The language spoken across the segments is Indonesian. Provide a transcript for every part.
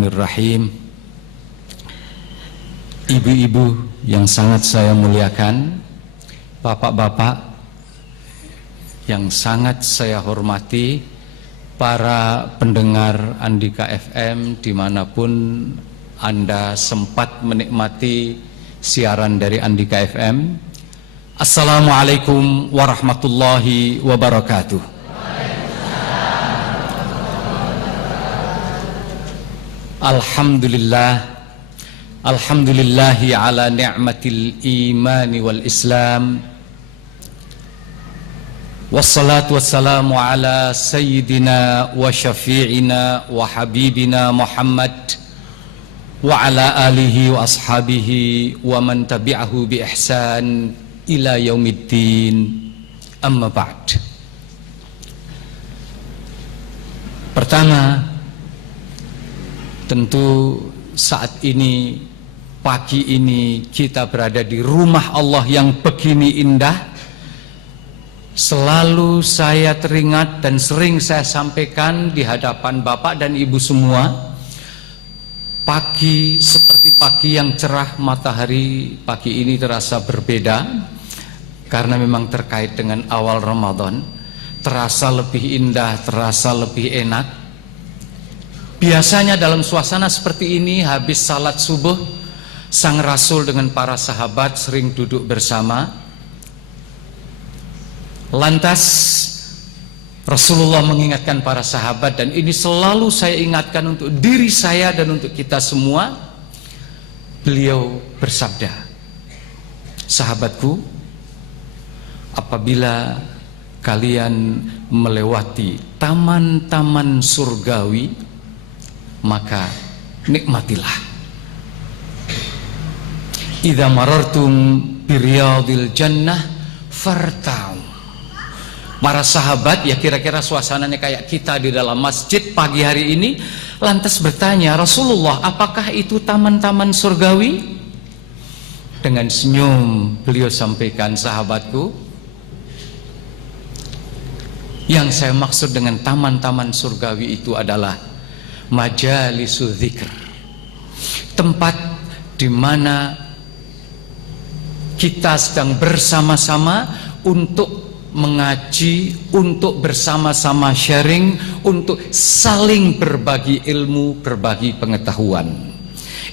Bismillahirrahmanirrahim. Ibu-ibu yang sangat saya muliakan, bapak-bapak yang sangat saya hormati, para pendengar Andika FM dimanapun Anda sempat menikmati siaran dari Andika FM. Assalamualaikum warahmatullahi wabarakatuh. Alhamdulillahi ala ni'matil imani wal islam. Wassalatu wassalamu ala sayyidina wa syafi'ina wa habibina Muhammad wa ala alihi wa ashabihi wa man tabi'ahu bi ihsan ila yaumiddin. Amma ba'd. Pertama, tentu saat ini, pagi ini kita berada di rumah Allah yang begini indah. Selalu saya teringat dan sering saya sampaikan di hadapan Bapak dan Ibu semua, pagi seperti pagi yang cerah, matahari pagi ini terasa berbeda karena memang terkait dengan awal Ramadan. Terasa lebih indah, terasa lebih enak. Biasanya dalam suasana seperti ini, habis salat subuh, Sang Rasul dengan para sahabat sering duduk bersama. Lantas Rasulullah mengingatkan para sahabat, dan ini selalu saya ingatkan untuk diri saya dan untuk kita semua. Beliau bersabda, "Sahabatku, apabila kalian melewati taman-taman surgawi, maka nikmatilah. Idza marartum biriyadil jannah fartau." Para sahabat, ya kira-kira suasananya kayak kita di dalam masjid pagi hari ini, lantas bertanya, "Rasulullah, apakah itu taman-taman surgawi?" Dengan senyum beliau sampaikan, "Sahabatku, yang saya maksud dengan taman-taman surgawi itu adalah majalisu dzikr, tempat di mana kita sedang bersama-sama untuk mengaji, untuk bersama-sama sharing, untuk saling berbagi ilmu, berbagi pengetahuan.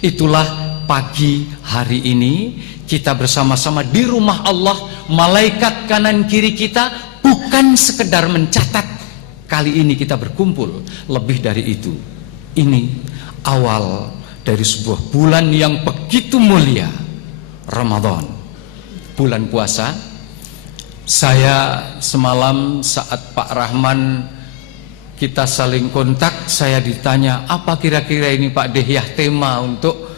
Itulah pagi hari ini kita bersama-sama di rumah Allah. Malaikat kanan kiri kita bukan sekedar mencatat kali ini kita berkumpul, lebih dari itu. Ini awal dari sebuah bulan yang begitu mulia, Ramadan, bulan puasa. Saya semalam saat Pak Rahman kita saling kontak, saya ditanya, apa kira-kira ini Pak Dehyah tema untuk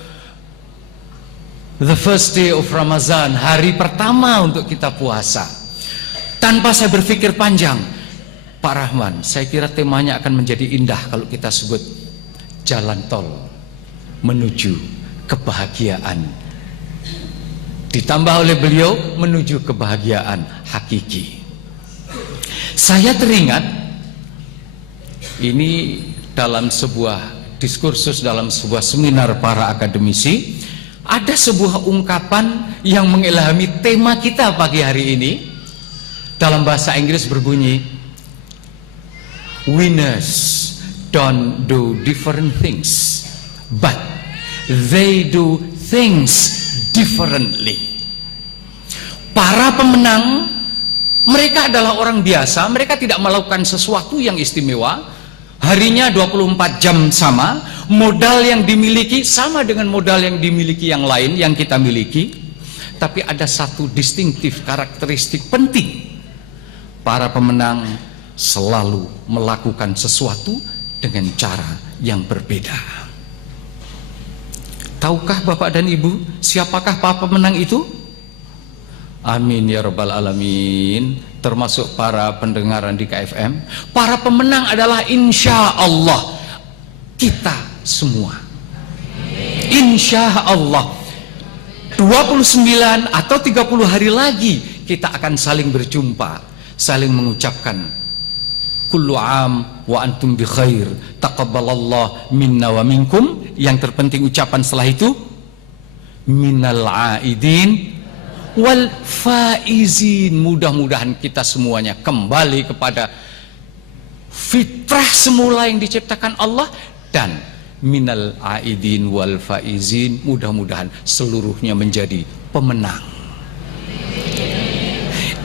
the first day of Ramadan, hari pertama untuk kita puasa. Tanpa saya berpikir panjang, Pak Rahman, saya kira temanya akan menjadi indah kalau kita sebut jalan tol menuju kebahagiaan. Ditambah oleh beliau menuju kebahagiaan hakiki. Saya teringat ini dalam sebuah diskursus, dalam sebuah seminar para akademisi, ada sebuah ungkapan yang mengilhami tema kita pagi hari ini. Dalam bahasa Inggris berbunyi, "Winners don't do different things, but they do things differently." Para pemenang, mereka adalah orang biasa, mereka tidak melakukan sesuatu yang istimewa. Harinya 24 jam sama, modal yang dimiliki sama dengan modal yang dimiliki yang lain yang kita miliki. Tapi ada satu distintif karakteristik penting. Para pemenang selalu melakukan sesuatu dengan cara yang berbeda. Tahukah Bapak dan Ibu siapakah para pemenang itu? Amin ya rabbal alamin. Termasuk para pendengar Andika FM. Para pemenang adalah insya Allah kita semua. Insya Allah 29 atau 30 hari lagi kita akan saling berjumpa, saling mengucapkan kullu am wa antum bi khair, taqabbalallahu minna wa minkum. Yang terpenting ucapan setelah itu, minal aidin wal faizin. Mudah-mudahan kita semuanya kembali kepada fitrah semula yang diciptakan Allah, dan minal aidin wal faizin, mudah-mudahan seluruhnya menjadi pemenang.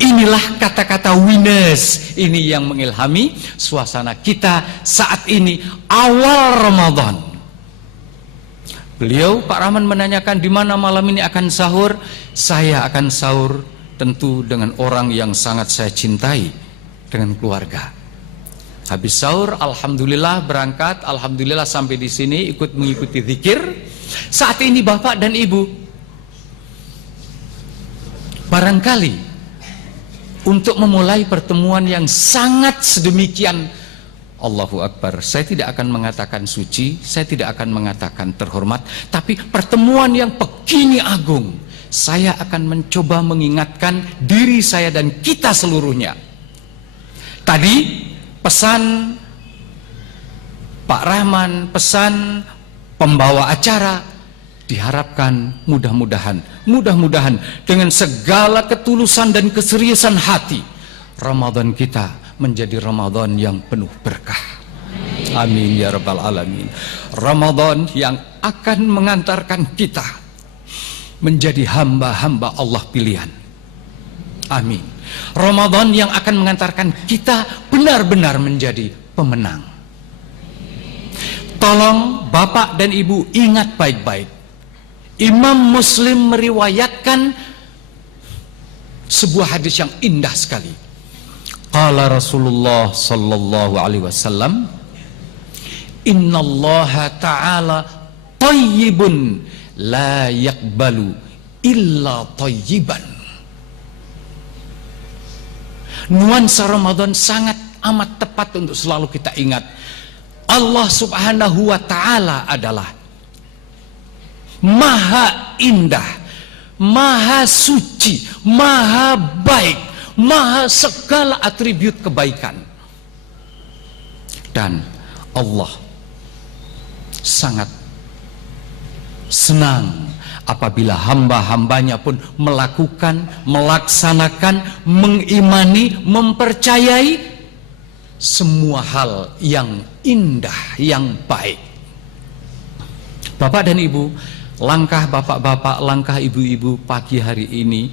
Inilah kata-kata winners, ini yang mengilhami suasana kita saat ini awal Ramadan. Beliau, Pak Rahman, menanyakan di mana malam ini akan sahur. Saya akan sahur tentu dengan orang yang sangat saya cintai, dengan keluarga. Habis sahur, alhamdulillah berangkat, alhamdulillah sampai di sini ikut mengikuti zikir. Saat ini Bapak dan Ibu, barangkali untuk memulai pertemuan yang sangat sedemikian, Allahu Akbar, saya tidak akan mengatakan suci, saya tidak akan mengatakan terhormat, tapi pertemuan yang begini agung, saya akan mencoba mengingatkan diri saya dan kita seluruhnya. Tadi pesan Pak Rahman, pesan pembawa acara, diharapkan mudah-mudahan dengan segala ketulusan dan keseriusan hati, Ramadan kita menjadi Ramadan yang penuh berkah. Amin ya rabbal alamin. Ramadan yang akan mengantarkan kita menjadi hamba-hamba Allah pilihan. Amin. Ramadan yang akan mengantarkan kita benar-benar menjadi pemenang. Tolong Bapak dan Ibu ingat baik-baik, Imam Muslim meriwayatkan sebuah hadis yang indah sekali. Qala Rasulullah sallallahu alaihi wasallam, innallaha ta'ala thayyibun la yaqbalu illa thayyiban. Nuansa Ramadan sangat amat tepat untuk selalu kita ingat. Allah Subhanahu wa ta'ala adalah maha indah, maha suci, maha baik, maha segala atribut kebaikan. Dan Allah sangat senang apabila hamba-hambanya pun melakukan, melaksanakan, mengimani, mempercayai semua hal yang indah, yang baik. Bapak dan Ibu, langkah bapak-bapak, langkah ibu-ibu pagi hari ini,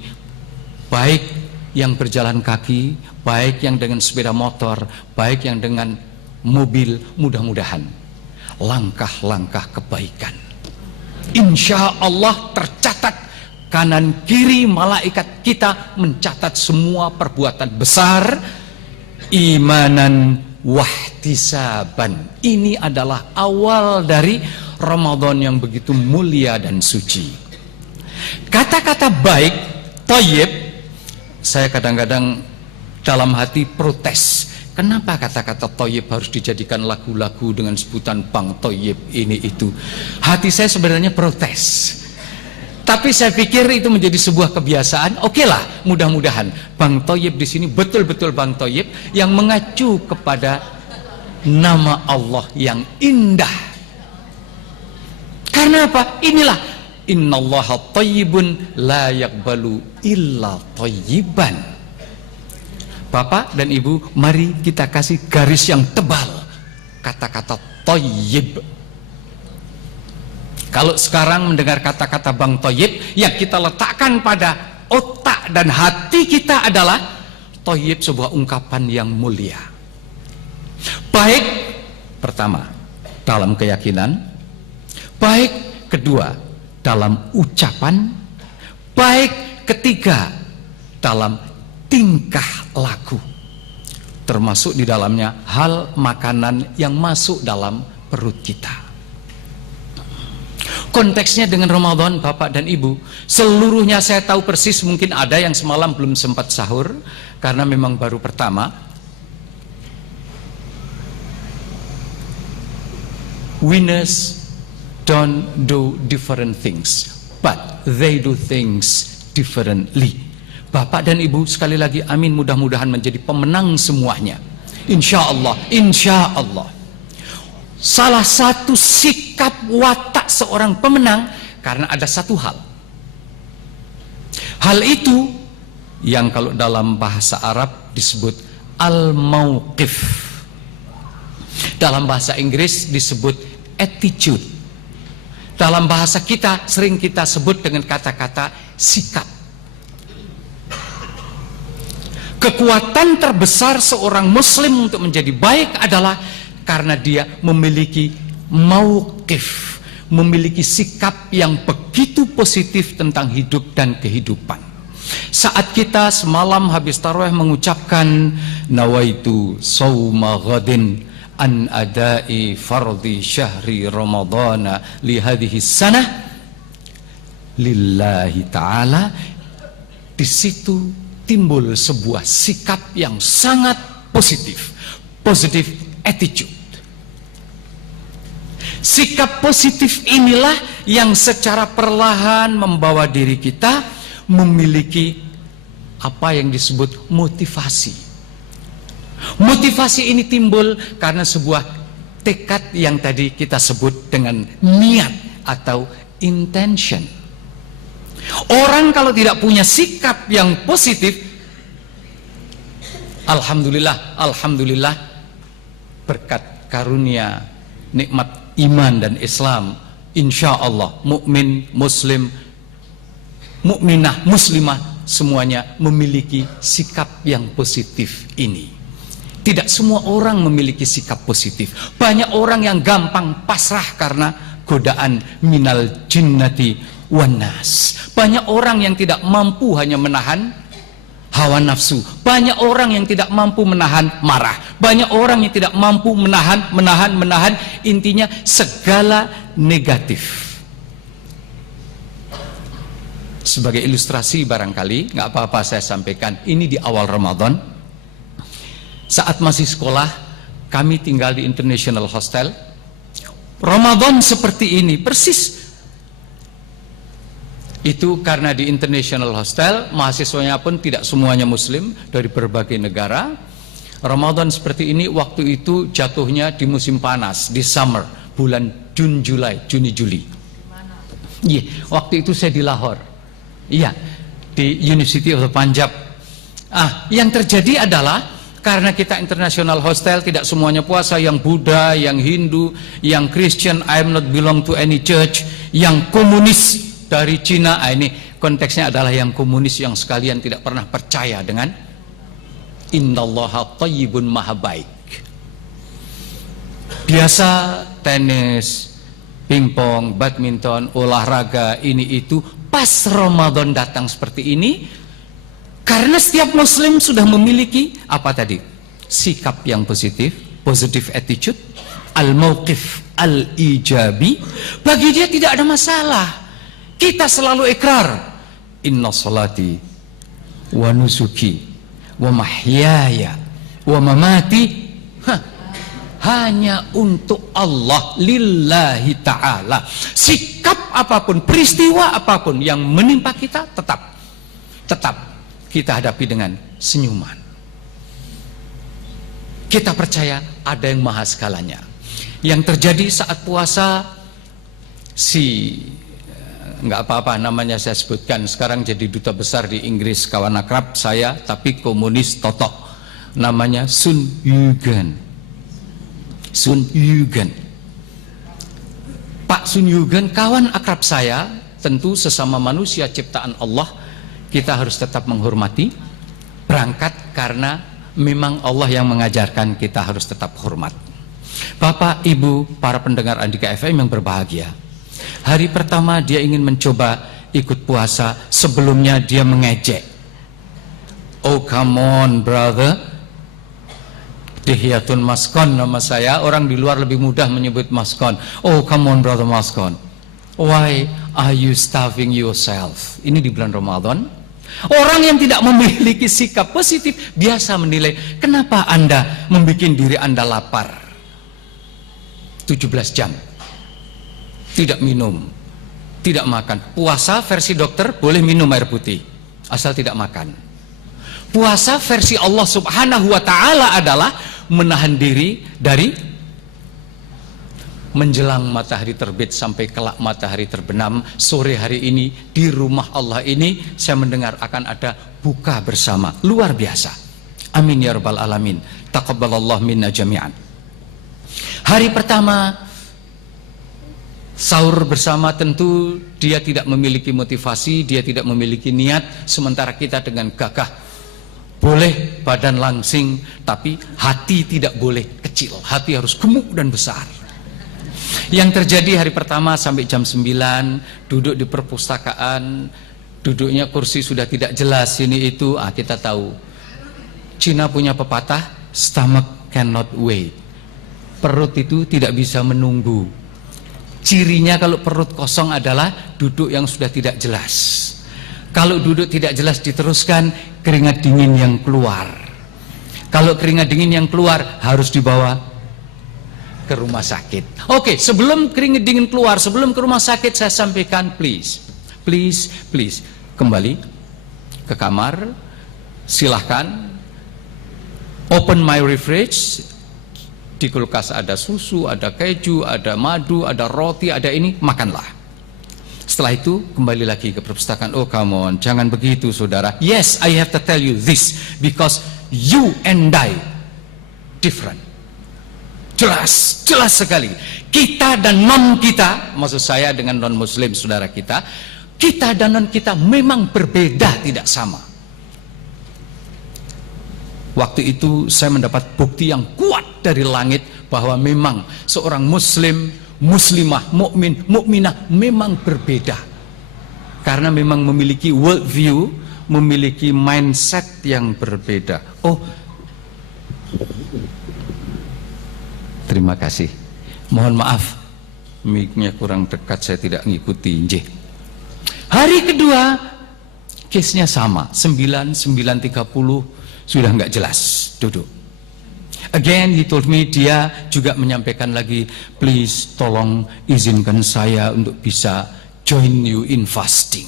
baik yang berjalan kaki, baik yang dengan sepeda motor, baik yang dengan mobil, mudah-mudahan langkah-langkah kebaikan, insya Allah tercatat kanan kiri malaikat kita mencatat semua perbuatan besar, imanan wahtisaban. Ini adalah awal dari Ramadan yang begitu mulia dan suci. Kata-kata baik, thayyib, saya kadang-kadang dalam hati protes. Kenapa kata-kata thayyib harus dijadikan lagu-lagu dengan sebutan Bang Thayyib ini itu? Hati saya sebenarnya protes. Tapi saya pikir itu menjadi sebuah kebiasaan. Oke lah, mudah-mudahan Bang Thayyib di sini betul-betul Bang Thayyib yang mengacu kepada nama Allah yang indah. Karena apa? Inilah innallaha thayyibun la yaqbalu illa thayyiban. Bapak dan Ibu, mari kita kasih garis yang tebal kata-kata thayyib. Kalau sekarang mendengar kata-kata Bang Thayyib, yang kita letakkan pada otak dan hati kita adalah thayyib, sebuah ungkapan yang mulia. Baik, pertama, dalam keyakinan. Baik, kedua, dalam ucapan. Baik, ketiga, dalam tingkah laku. Termasuk di dalamnya hal makanan yang masuk dalam perut kita. Konteksnya dengan Ramadan, Bapak dan Ibu, seluruhnya saya tahu persis. Mungkin ada yang semalam belum sempat sahur karena memang baru pertama. Winners don't do different things, but they do things differently. Bapak dan Ibu, sekali lagi amin, mudah-mudahan menjadi pemenang semuanya. Insya Allah, insya Allah. Salah satu sikap watak seorang pemenang karena ada satu hal. Hal itu yang kalau dalam bahasa Arab disebut al-mauqif. Dalam bahasa Inggris disebut attitude. Dalam bahasa kita sering kita sebut dengan kata-kata sikap. Kekuatan terbesar seorang muslim untuk menjadi baik adalah karena dia memiliki mauqif, memiliki sikap yang begitu positif tentang hidup dan kehidupan. Saat kita semalam habis tarawih mengucapkan nawaitu sauma ghadin an adai fardhi syahri ramadhana li hadhihi sanah lillahi ta'ala, di situ timbul sebuah sikap yang sangat positif, positive attitude. Sikap positif inilah yang secara perlahan membawa diri kita memiliki apa yang disebut motivasi. Motivasi ini timbul karena sebuah tekad yang tadi kita sebut dengan niat atau intention. Orang kalau tidak punya sikap yang positif, alhamdulillah, alhamdulillah, berkat karunia nikmat iman dan Islam, insya Allah mukmin, muslim, mukminah, muslimah semuanya memiliki sikap yang positif ini. Tidak semua orang memiliki sikap positif. Banyak orang yang gampang pasrah karena godaan minal jinnati wan nas. Banyak orang yang tidak mampu hanya menahan hawa nafsu. Banyak orang yang tidak mampu menahan marah. Banyak orang yang tidak mampu menahan. Intinya segala negatif. Sebagai ilustrasi barangkali, nggak apa-apa saya sampaikan. Ini di awal Ramadan. Saat masih sekolah, kami tinggal di International Hostel. Ramadan seperti ini, persis. Itu karena di International Hostel, mahasiswanya pun tidak semuanya muslim dari berbagai negara. Ramadan seperti ini, waktu itu jatuhnya di musim panas, di summer, bulan Juni, Juli. Iya, waktu itu saya di Lahore. Iya, di University of the Punjab. Yang terjadi adalah karena kita international hostel, tidak semuanya puasa, yang Buddha, yang Hindu, yang Christian, I'm not belong to any church, yang komunis dari Cina, ini konteksnya adalah yang komunis yang sekalian tidak pernah percaya dengan innallaha thayyibun maha baik. Biasa tenis, pingpong, badminton, olahraga, ini itu. Pas Ramadan datang seperti ini, karena setiap muslim sudah memiliki apa tadi? Sikap yang positif, positive attitude, al-mauqif al-ijabi, bagi dia tidak ada masalah. Kita selalu ikrar, inna salati wa nusuki wa mahyaya wa mamati hanya untuk Allah, lillahi ta'ala. Sikap apapun, peristiwa apapun yang menimpa kita, tetap kita hadapi dengan senyuman. Kita percaya ada yang maha segalanya. Yang terjadi saat puasa, nggak apa-apa namanya saya sebutkan, sekarang jadi duta besar di Inggris, kawan akrab saya tapi komunis totok, namanya Sun Yugen. Pak Sun Yugen kawan akrab saya, tentu sesama manusia ciptaan Allah, kita harus tetap menghormati, berangkat karena memang Allah yang mengajarkan kita harus tetap hormat. Bapak, Ibu, para pendengar Andika FM yang berbahagia, hari pertama dia ingin mencoba ikut puasa, sebelumnya dia mengejek. Oh come on brother, Dihyatun Maskon nama saya, orang di luar lebih mudah menyebut Maskon. Oh come on brother Maskon, why are you starving yourself? Ini di bulan Ramadan. Orang yang tidak memiliki sikap positif biasa menilai, kenapa Anda membuat diri Anda lapar 17 jam, tidak minum, tidak makan. Puasa versi dokter boleh minum air putih asal tidak makan. Puasa versi Allah Subhanahu wa ta'ala adalah menahan diri dari menjelang matahari terbit sampai kelak matahari terbenam. Sore hari ini di rumah Allah ini saya mendengar akan ada buka bersama, luar biasa. Amin ya rabbal alamin. Taqabbalallah minna jami'an. Hari pertama sahur bersama, tentu dia tidak memiliki motivasi, dia tidak memiliki niat, sementara kita dengan gagah. Boleh badan langsing, tapi hati tidak boleh kecil, hati harus gemuk dan besar. Yang terjadi hari pertama sampai jam 9, duduk di perpustakaan, duduknya kursi sudah tidak jelas ini itu. Kita tahu Cina punya pepatah, stomach cannot wait. Perut itu tidak bisa menunggu. Cirinya kalau perut kosong adalah duduk yang sudah tidak jelas. Kalau duduk tidak jelas diteruskan, keringat dingin yang keluar. Kalau keringat dingin yang keluar harus dibawa ke rumah sakit. Oke, sebelum keringat dingin keluar, sebelum ke rumah sakit, saya sampaikan please kembali ke kamar, silahkan open my fridge. Di kulkas ada susu, ada keju, ada madu, ada roti, ada ini, makanlah. Setelah itu kembali lagi ke perpustakaan. Oh come on, jangan begitu saudara. Yes, I have to tell you this because you and I different. Jelas sekali. Kita dan non kita, maksud saya dengan non muslim saudara kita dan non kita memang berbeda, tidak sama. Waktu itu saya mendapat bukti yang kuat dari langit bahwa memang seorang muslim, muslimah, mukmin, mukminah memang berbeda. Karena memang memiliki world view, memiliki mindset yang berbeda. Oh, terima kasih. Mohon maaf, mic-nya kurang dekat, saya tidak ngikuti. Nggih. Hari kedua, case-nya sama, 9:30 sudah nggak jelas, duduk. Again, he told me, dia juga menyampaikan lagi, please tolong izinkan saya untuk bisa join you in fasting.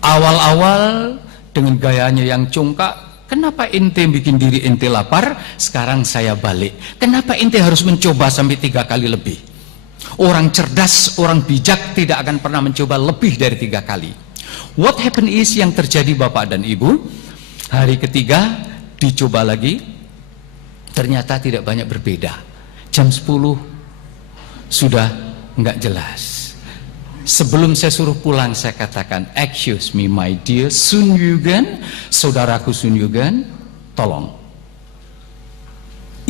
Awal-awal dengan gayanya yang congkak, kenapa ente bikin diri ente lapar? Sekarang saya balik. Kenapa ente harus mencoba sampai 3 kali lebih? Orang cerdas, orang bijak tidak akan pernah mencoba lebih dari 3 kali. What happened is, yang terjadi Bapak dan Ibu, hari ketiga dicoba lagi, ternyata tidak banyak berbeda. Jam 10 sudah nggak jelas. Sebelum saya suruh pulang, saya katakan, excuse me my dear Sun Yugan, saudaraku Sun Yugan, tolong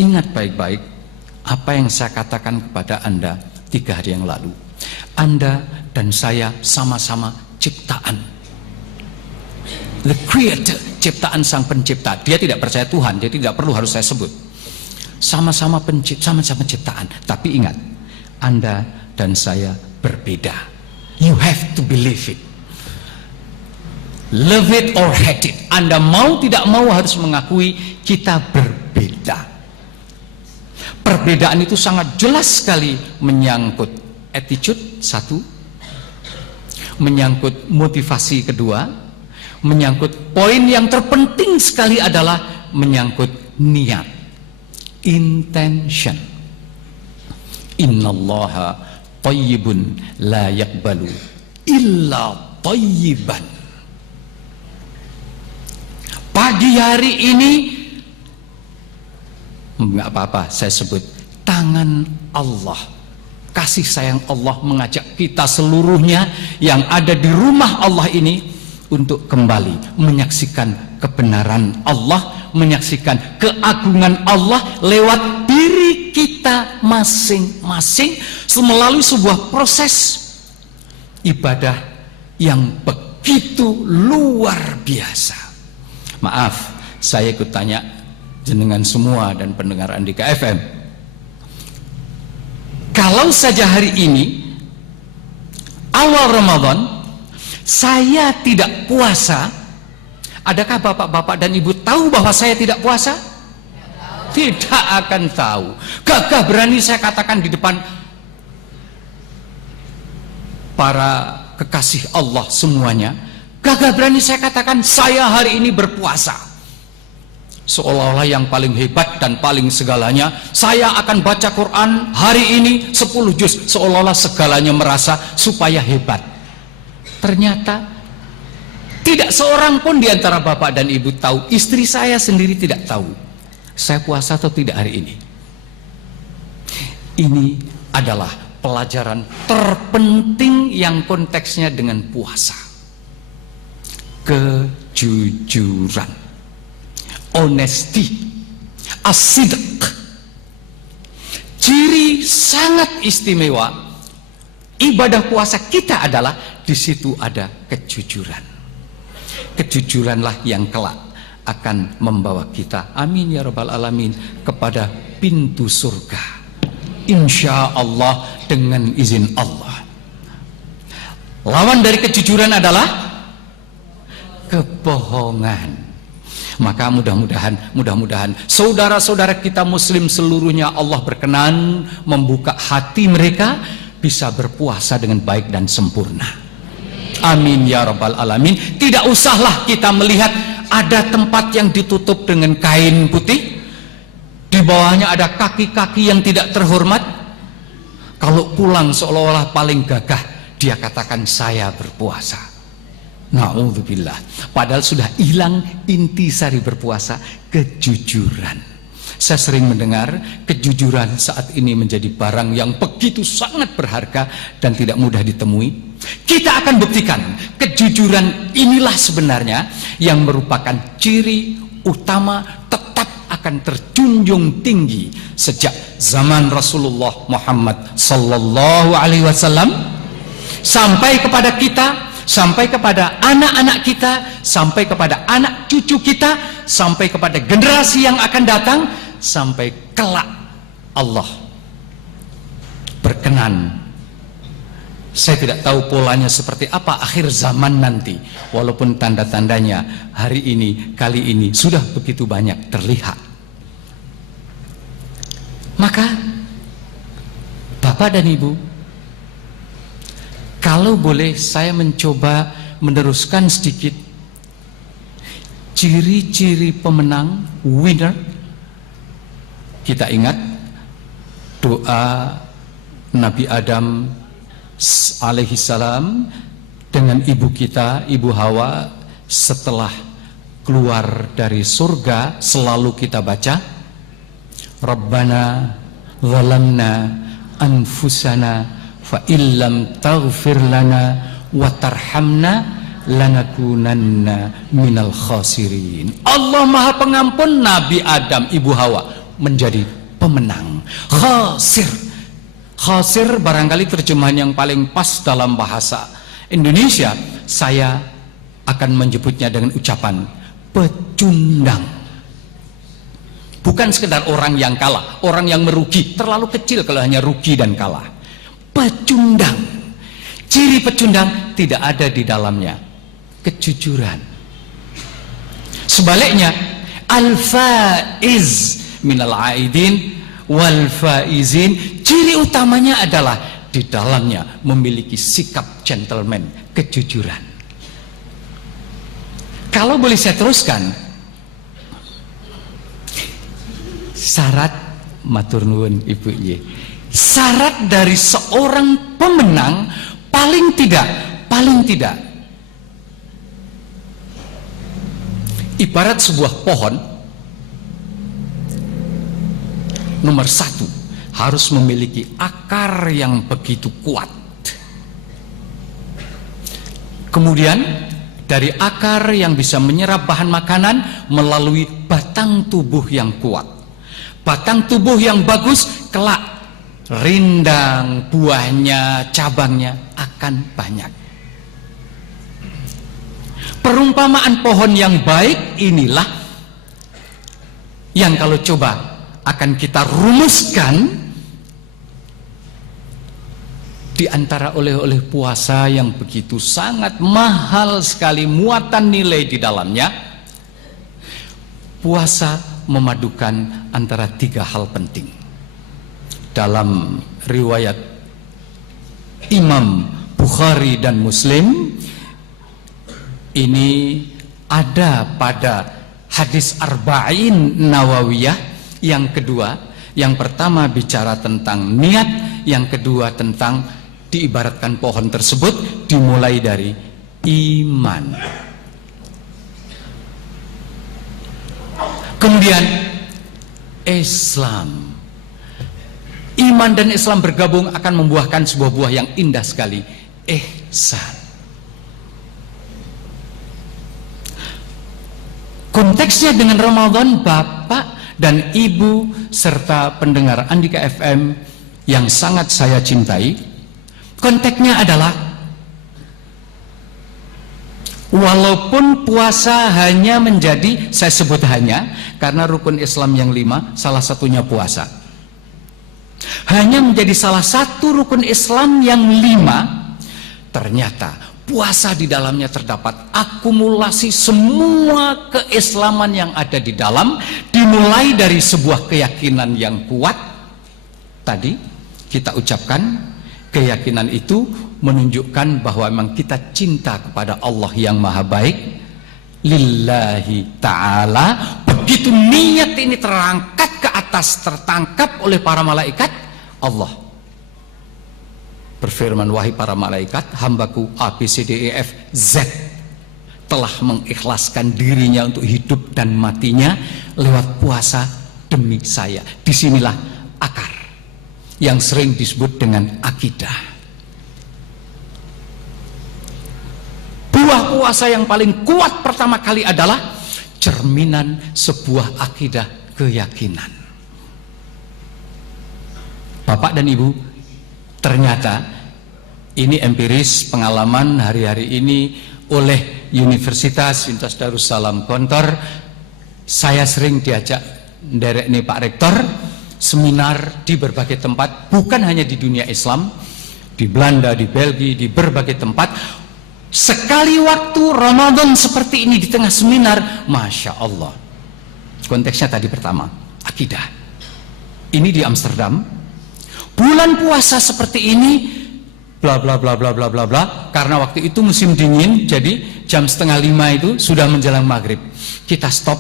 ingat baik-baik apa yang saya katakan kepada Anda 3 hari yang lalu. Anda dan saya sama-sama ciptaan, the creator, ciptaan sang pencipta. Dia tidak percaya Tuhan, jadi tidak perlu harus saya sebut. Sama-sama ciptaan. Tapi ingat, Anda dan saya berbeda. You have to believe it. Love it or hate it. Anda mau tidak mau harus mengakui kita berbeda. Perbedaan itu sangat jelas sekali, menyangkut attitude 1, menyangkut motivasi 2, menyangkut poin yang terpenting sekali adalah menyangkut niat, intention. Innallaha thayyibun la yaqbalu illa thayyiban. Pagi hari ini nggak apa-apa saya sebut, tangan Allah, kasih sayang Allah mengajak kita seluruhnya yang ada di rumah Allah ini untuk kembali menyaksikan kebenaran Allah, menyaksikan keagungan Allah lewat diri kita masing-masing melalui sebuah proses ibadah yang begitu luar biasa. Maaf, saya ikut tanya jenengan semua dan pendengar Andika FM. Kalau saja hari ini awal Ramadan saya tidak puasa, adakah bapak-bapak dan ibu tahu bahwa saya tidak puasa? Tidak akan tahu. Gagah berani saya katakan di depan para kekasih Allah semuanya, gagah berani saya katakan saya hari ini berpuasa. seolah-olah yang paling hebat dan paling segalanya. Saya akan baca Quran hari ini 10 juz, seolah-olah segalanya merasa supaya hebat. Ternyata tidak seorang pun di antara bapak dan ibu tahu. Istri saya sendiri tidak tahu saya puasa atau tidak hari ini. Ini adalah pelajaran terpenting yang konteksnya dengan puasa. Kejujuran, honesty, as-sidq. Ciri sangat istimewa ibadah puasa kita adalah di situ ada kejujuran. Kejujuranlah yang kelak akan membawa kita, amin ya rabbal alamin, kepada pintu surga. Insya Allah, dengan izin Allah. Lawan dari kejujuran adalah kebohongan. Maka mudah-mudahan saudara-saudara kita muslim seluruhnya Allah berkenan membuka hati mereka bisa berpuasa dengan baik dan sempurna. Amin ya rabbal alamin. Tidak usahlah kita melihat ada tempat yang ditutup dengan kain putih, di bawahnya ada kaki-kaki yang tidak terhormat. Kalau pulang seolah-olah paling gagah, dia katakan saya berpuasa. Na'udzubillah. Padahal sudah hilang intisari berpuasa, kejujuran. Saya sering mendengar kejujuran saat ini menjadi barang yang begitu sangat berharga dan tidak mudah ditemui. Kita akan buktikan kejujuran inilah sebenarnya yang merupakan ciri utama tetap akan terjunjung tinggi sejak zaman Rasulullah Muhammad sallallahu alaihi wasallam sampai kepada kita, sampai kepada anak-anak kita, sampai kepada anak cucu kita, sampai kepada generasi yang akan datang, sampai kelak Allah berkenan. Saya tidak tahu polanya seperti apa akhir zaman nanti, walaupun tanda-tandanya hari ini, kali ini sudah begitu banyak terlihat. Maka Bapak dan Ibu, kalau boleh saya mencoba meneruskan sedikit ciri-ciri pemenang, winner. Kita ingat doa Nabi Adam alaihi salam dengan ibu kita, ibu Hawa, setelah keluar dari surga selalu kita baca, Rabbana zalamna anfusana fa illam taghfir lana wa tarhamna lanakunanna minal khasirin. Allah Maha Pengampun. Nabi Adam, ibu Hawa menjadi pemenang. Khasir barangkali terjemahan yang paling pas dalam bahasa Indonesia. Saya akan menyebutnya dengan ucapan pecundang. Bukan sekedar orang yang kalah, orang yang merugi. Terlalu kecil kalau hanya rugi dan kalah. Pecundang. Ciri pecundang tidak ada di dalamnya kejujuran. Sebaliknya, al-faiz minal aidin wal faizin, ciri utamanya adalah di dalamnya memiliki sikap gentleman, kejujuran. Kalau boleh saya teruskan, syarat matur nuwun Ibu Y, syarat dari seorang pemenang paling tidak ibarat sebuah pohon. Nomor satu, harus memiliki akar yang begitu kuat. Kemudian dari akar yang bisa menyerap bahan makanan melalui batang tubuh yang kuat. Batang tubuh yang bagus, kelak rindang, buahnya, cabangnya akan banyak. Perumpamaan pohon yang baik inilah yang kalau coba akan kita rumuskan di antara oleh-oleh puasa yang begitu sangat mahal sekali muatan nilai di dalamnya. Puasa memadukan antara tiga hal penting. Dalam riwayat Imam Bukhari dan Muslim, ini ada pada hadis Arba'in Nawawiyah. Yang kedua, yang pertama bicara tentang niat, yang kedua tentang diibaratkan pohon tersebut dimulai dari iman. Kemudian Islam. Iman dan Islam bergabung akan membuahkan sebuah buah yang indah sekali, ihsan. Konteksnya dengan Ramadan, Bapak dan Ibu serta pendengar Andika FM yang sangat saya cintai, konteksnya adalah walaupun puasa hanya menjadi, saya sebut hanya karena rukun Islam yang 5 salah satunya puasa, hanya menjadi salah satu rukun Islam yang 5, ternyata puasa di dalamnya terdapat akumulasi semua keislaman yang ada di dalam, dimulai dari sebuah keyakinan yang kuat. Tadi kita ucapkan keyakinan itu menunjukkan bahwa memang kita cinta kepada Allah yang maha baik, lillahi ta'ala. Begitu niat ini terangkat ke atas, tertangkap oleh para malaikat, Allah berfirman, wahai para malaikat, hambaku A, B, C, D, E, F, Z telah mengikhlaskan dirinya untuk hidup dan matinya lewat puasa demi saya. Disinilah akar yang sering disebut dengan akidah. Buah puasa yang paling kuat pertama kali adalah cerminan sebuah akidah, keyakinan. Bapak dan Ibu, ternyata ini empiris pengalaman hari-hari ini oleh Universitas Darussalam Gontor. Saya sering diajak nderek nih Pak Rektor seminar di berbagai tempat, bukan hanya di dunia Islam, di Belanda, di Belgia, di berbagai tempat. Sekali waktu Ramadan seperti ini di tengah seminar, Masya Allah. Konteksnya tadi pertama, akidah. Ini di Amsterdam. Bulan puasa seperti ini, bla bla bla bla bla bla bla. Karena waktu itu musim dingin, jadi jam 4:30 itu sudah menjelang maghrib. Kita stop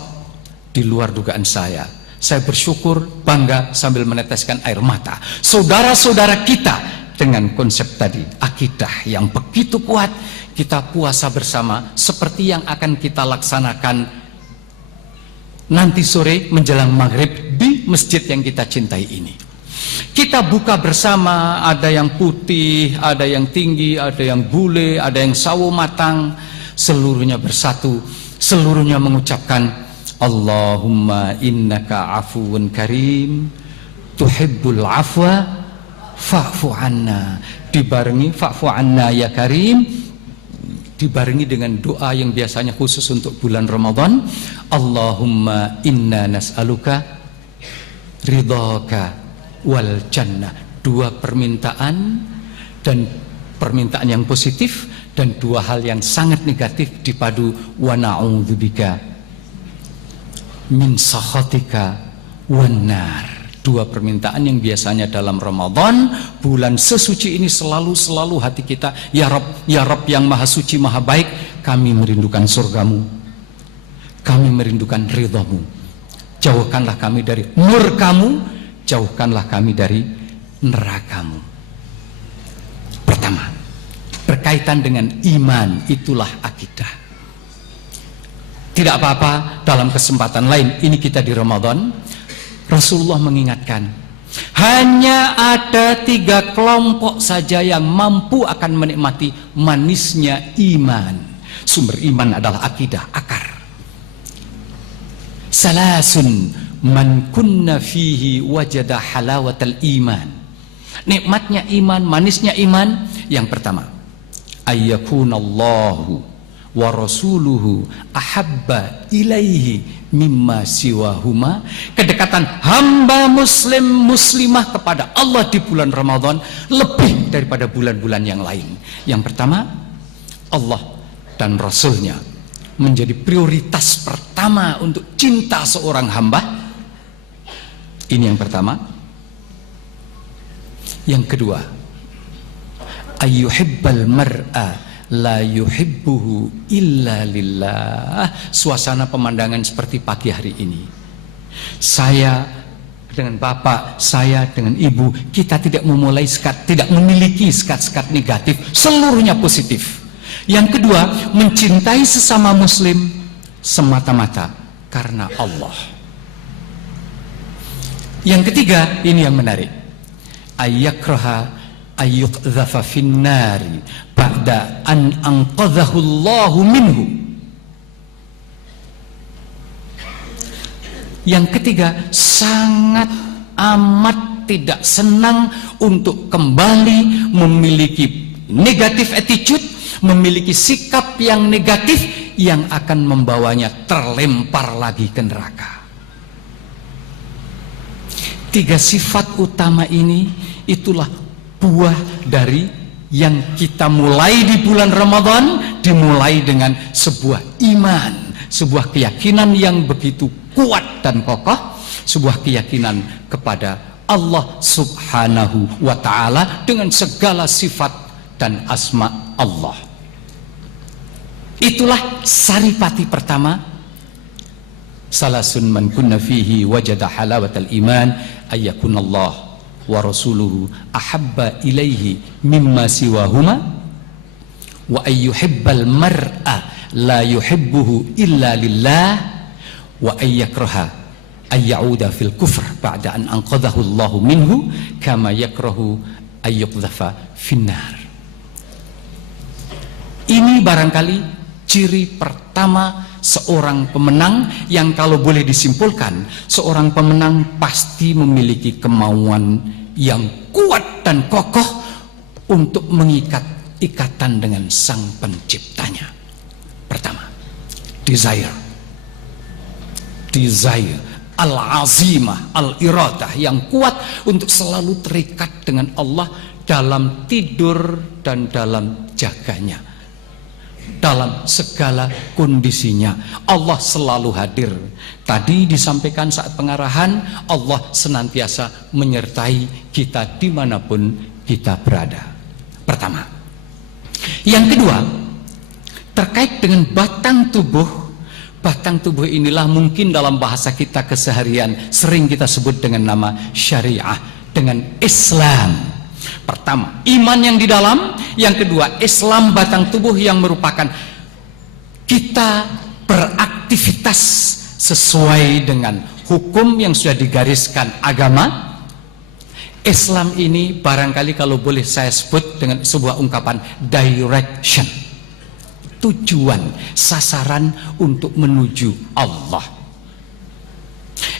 di luar dugaan saya. Saya bersyukur, bangga sambil meneteskan air mata. Saudara-saudara kita dengan konsep tadi, akidah yang begitu kuat, kita puasa bersama seperti yang akan kita laksanakan nanti sore menjelang maghrib di masjid yang kita cintai ini. Kita buka bersama, ada yang putih, ada yang tinggi, ada yang bule, ada yang sawo matang, seluruhnya bersatu, seluruhnya mengucapkan Allahumma innaka afuun karim tuhibbul afwa fa'fu anna. Dibarengi fa'fu anna ya karim, dibarengi dengan doa yang biasanya khusus untuk bulan Ramadan, Allahumma inna nas'aluka ridhaka wal jannah. Dua permintaan, dan permintaan yang positif, dan dua hal yang sangat negatif dipadu, wa na'udzubika min sakhatika wan nar. Dua permintaan yang biasanya dalam Ramadan, bulan sesuci ini selalu hati kita, ya Rabb yang maha suci maha baik, kami merindukan surgamu, kami merindukan ridhamu, jauhkanlah kami dari murkamu, jauhkanlah kami dari nerakamu. Pertama, berkaitan dengan iman, itulah akidah. Tidak apa-apa, dalam kesempatan lain, ini kita di Ramadan, Rasulullah mengingatkan, hanya ada 3 kelompok saja yang mampu akan menikmati manisnya iman. Sumber iman adalah akidah, akar. Salasun man kunna fihi wajada halawatal iman. Nikmatnya iman, manisnya iman. Yang pertama, ayyakunallahu wa rasuluhu ahabba ilaihi mimma siwahuma. Kedekatan hamba muslim muslimah kepada Allah di bulan Ramadan lebih daripada bulan-bulan yang lain. Yang pertama, Allah dan Rasulnya menjadi prioritas pertama untuk cinta seorang hamba. Ini yang pertama. Yang kedua, ayyuhibbal mar'a la yuhibbuhu illa lillah. Suasana pemandangan seperti pagi hari ini. Saya dengan bapak, saya dengan ibu, kita tidak memulai tidak memiliki sekat-sekat negatif, seluruhnya positif. Yang kedua, mencintai sesama muslim semata-mata karena Allah. Yang ketiga, ini yang menarik. Ayyakraha ayyuqdhafa finnari ba'da an anqadhahu Allahu minhu. Yang ketiga, sangat amat tidak senang untuk kembali memiliki negatif attitude, memiliki sikap yang negatif yang akan membawanya terlempar lagi ke neraka. Tiga sifat utama ini, itulah buah dari yang kita mulai di bulan Ramadan, dimulai dengan sebuah iman, sebuah keyakinan yang begitu kuat dan kokoh, sebuah keyakinan kepada Allah subhanahu wa ta'ala dengan segala sifat dan asma Allah. Itulah saripati pertama. Salasun man kunna fihi wajada halawatal iman ayyakunallah wa rasuluhu ahabba ilaihi mimma siwahuma wa ayyuhibbal mar'a la yuhibbuhu illa lillah wa ayyakraha ayyauda fil kufr ba'da an anqadhahu Allahu minhu kama yakrahu ayyuqdhafa finnar. Ini barangkali ciri pertama seorang pemenang, yang kalau boleh disimpulkan, seorang pemenang pasti memiliki kemauan yang kuat dan kokoh untuk mengikat ikatan dengan sang penciptanya. Pertama, desire al-azimah, al-iradah yang kuat untuk selalu terikat dengan Allah dalam tidur dan dalam jaganya, dalam segala kondisinya. Allah selalu hadir. Tadi disampaikan saat pengarahan, Allah senantiasa menyertai kita dimanapun kita berada. Pertama. Yang kedua, terkait dengan batang tubuh. Batang tubuh inilah mungkin dalam bahasa kita keseharian sering kita sebut dengan nama syariah, dengan Islam. Pertama, iman yang di dalam. Yang kedua, Islam batang tubuh yang merupakan kita beraktivitas sesuai dengan hukum yang sudah digariskan agama. Islam ini barangkali kalau boleh saya sebut dengan sebuah ungkapan, direction, tujuan, sasaran untuk menuju Allah.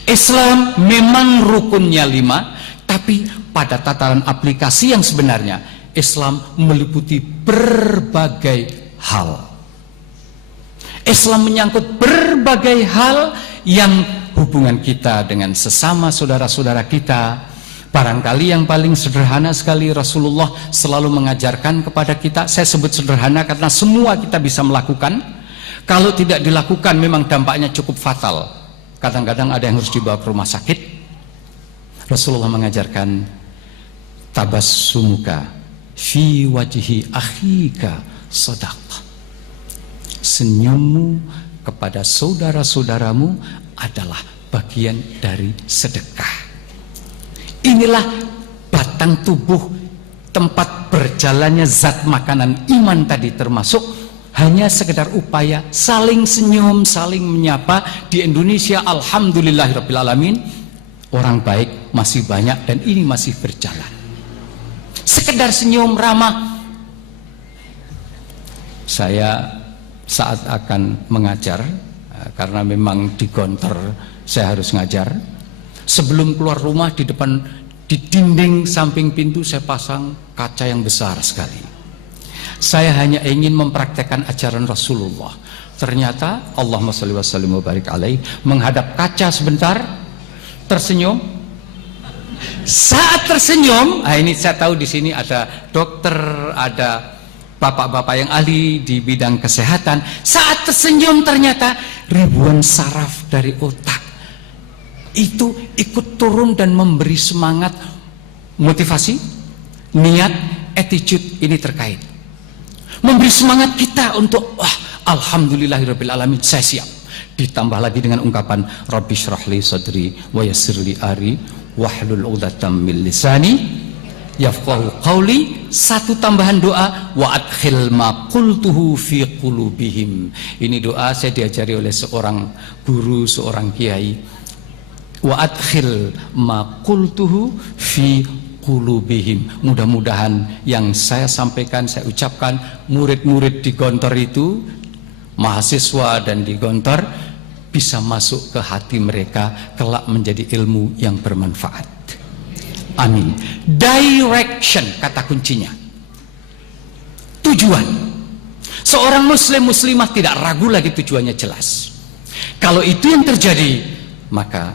Islam memang rukunnya 5, tapi pada tataran aplikasi yang sebenarnya, Islam meliputi berbagai hal. Islam menyangkut berbagai hal yang hubungan kita dengan sesama saudara-saudara kita. Barangkali yang paling sederhana sekali, Rasulullah selalu mengajarkan kepada kita. Saya sebut sederhana karena semua kita bisa melakukan. Kalau tidak dilakukan memang dampaknya cukup fatal. Kadang-kadang ada yang harus dibawa ke rumah sakit. Rasulullah mengajarkan, tabassumuka fi wajhi akhika sadaqah. Senyummu kepada saudara-saudaramu adalah bagian dari sedekah. Inilah batang tubuh, tempat berjalannya zat makanan iman tadi, termasuk hanya sekedar upaya saling senyum, saling menyapa. Di Indonesia alhamdulillahirabbil alamin, orang baik masih banyak dan ini masih berjalan. Sekedar senyum ramah. Saya saat akan mengajar, karena memang di Gontor saya harus ngajar, sebelum keluar rumah di depan, di dinding samping pintu saya pasang kaca yang besar sekali. Saya hanya ingin mempraktekkan ajaran Rasulullah. Ternyata Allahumma shalli wa sallim wa barik alaih, menghadap kaca sebentar, tersenyum. Saat tersenyum, ini saya tahu di sini ada dokter, ada bapak-bapak yang ahli di bidang kesehatan. Saat tersenyum ternyata ribuan saraf dari otak itu ikut turun dan memberi semangat, motivasi, niat, attitude ini terkait. memberi semangat kita untuk alhamdulillahirabbil alamin, saya siap. Ditambah lagi dengan ungkapan Rabbi syrahli sadri wa yassirli ari wahlul 'uqdatam min lisani yafqahu qauli. Satu tambahan doa, wa adkhil ma qultuhu fi qulubihim. Ini doa saya diajari oleh seorang guru, seorang kiai. Wa adkhil ma qultuhu fi qulubihim. Mudah-mudahan yang saya sampaikan, saya ucapkan, murid-murid di Gontor itu, mahasiswa dan di Gontor, bisa masuk ke hati mereka, kelak menjadi ilmu yang bermanfaat. Amin. Direction, kata kuncinya. Tujuan. Seorang muslim muslimah tidak ragu lagi, tujuannya jelas. Kalau itu yang terjadi, maka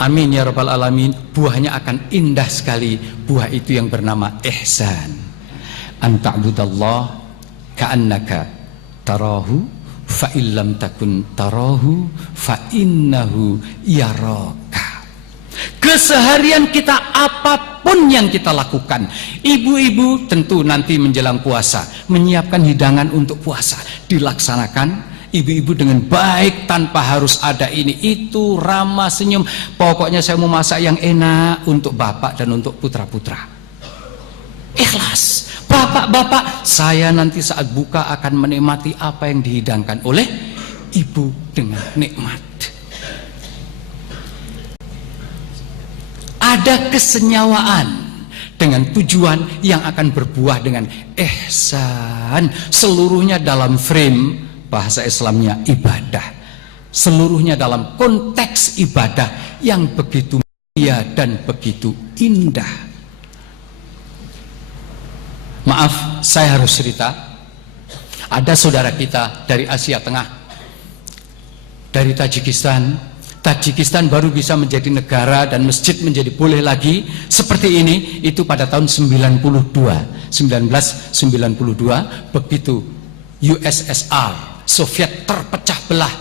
amin ya rabbal alamin, buahnya akan indah sekali. Buah itu yang bernama ihsan. An ta'budallah ka'annaka tarahu fa illam takun tarahu fa innahu yaraka. Keseharian kita, apapun yang kita lakukan, ibu-ibu tentu nanti menjelang puasa menyiapkan hidangan untuk puasa, dilaksanakan ibu-ibu dengan baik tanpa harus ada ini itu, ramah, senyum. Pokoknya saya mau masak yang enak untuk bapak dan untuk putra-putra. Ikhlas. Bapak-bapak, saya nanti saat buka akan menikmati apa yang dihidangkan oleh ibu dengan nikmat. Ada kesenyawaan dengan tujuan yang akan berbuah dengan ihsan. Seluruhnya dalam frame bahasa Islamnya ibadah. Seluruhnya dalam konteks ibadah yang begitu mulia dan begitu indah. Maaf, saya harus cerita. Ada saudara kita dari Asia Tengah, dari Tajikistan. Tajikistan baru bisa menjadi negara dan masjid menjadi boleh lagi seperti ini, itu pada tahun 1992. Begitu USSR, Soviet terpecah belah,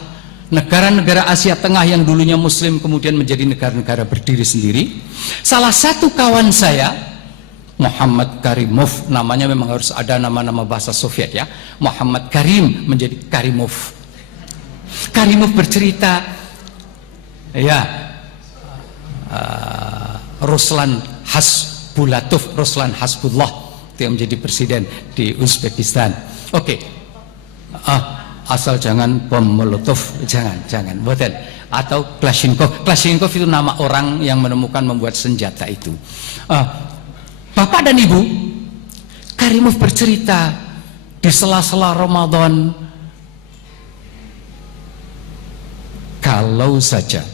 negara-negara Asia Tengah yang dulunya muslim kemudian menjadi negara-negara berdiri sendiri. Salah satu kawan saya, Muhammad Karimov, namanya memang harus ada nama-nama bahasa Soviet ya. Muhammad Karim menjadi Karimov. Karimov bercerita, ya, Ruslan Hasbulatov, Ruslan Hasbullah, itu yang menjadi presiden di Uzbekistan. Oke, asal jangan bom Molotov, jangan, boten. Atau Kalashnikov. Kalashnikov itu nama orang yang menemukan membuat senjata itu. Bapak dan Ibu, Karimov bercerita di sela-sela Ramadan, kalau saja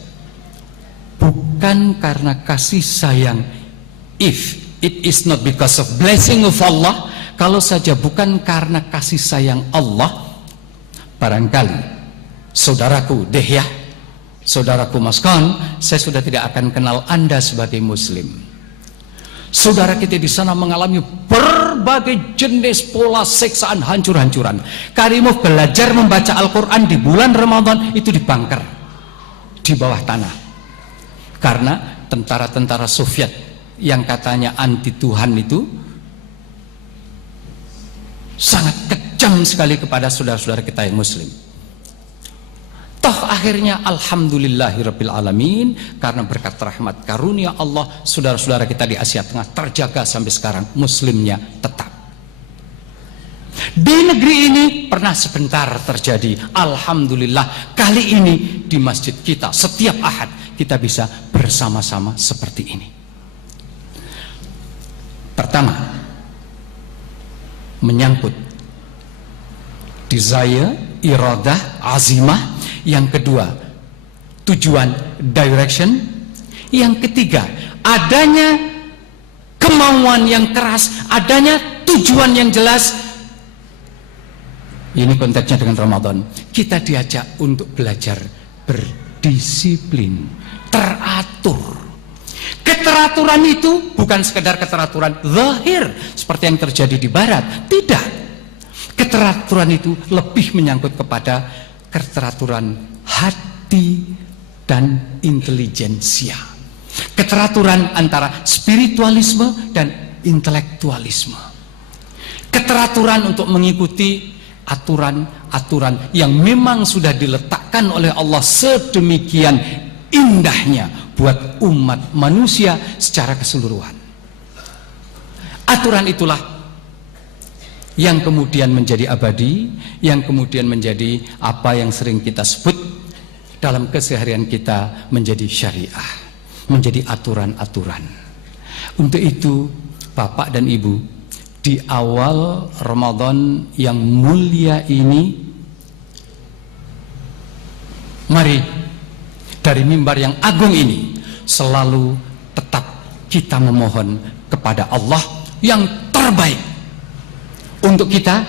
bukan karena kasih sayang, if it is not because of blessing of Allah, kalau saja bukan karena kasih sayang Allah, barangkali saudaraku Dehya, saudaraku Maskon, saya sudah tidak akan kenal Anda sebagai muslim. Saudara kita di sana mengalami berbagai jenis pola siksaan hancur-hancuran. Karimov belajar membaca Al-Quran di bulan Ramadan itu di bunker, di bawah tanah, karena tentara-tentara Soviet yang katanya anti Tuhan itu sangat kejam sekali kepada saudara-saudara kita yang muslim. Toh akhirnya alhamdulillahirabbil alamin, karena berkat rahmat karunia Allah, saudara-saudara kita di Asia Tengah terjaga sampai sekarang, muslimnya tetap. Di negeri ini pernah sebentar terjadi, alhamdulillah kali ini di masjid kita setiap Ahad kita bisa bersama-sama seperti ini. Pertama, menyangkut desire, iradah, azimah. Yang kedua, tujuan, direction. Yang ketiga, adanya kemauan yang keras, adanya tujuan yang jelas. Ini konteksnya dengan Ramadan. Kita diajak untuk belajar berdisiplin, teratur. Keteraturan itu bukan sekedar keteraturan zahir seperti yang terjadi di barat, tidak. Keteraturan itu lebih menyangkut kepada keteraturan hati dan intelijensia. Keteraturan antara spiritualisme dan intelektualisme. keteraturan untuk mengikuti aturan-aturan yang memang sudah diletakkan oleh Allah sedemikian indahnya buat umat manusia secara keseluruhan. Aturan itulah yang kemudian menjadi abadi, yang kemudian menjadi apa yang sering kita sebut dalam keseharian kita menjadi syariah, menjadi aturan-aturan. Untuk itu, Bapak dan Ibu, di awal Ramadan yang mulia ini, mari dari mimbar yang agung ini selalu tetap kita memohon kepada Allah yang terbaik untuk kita,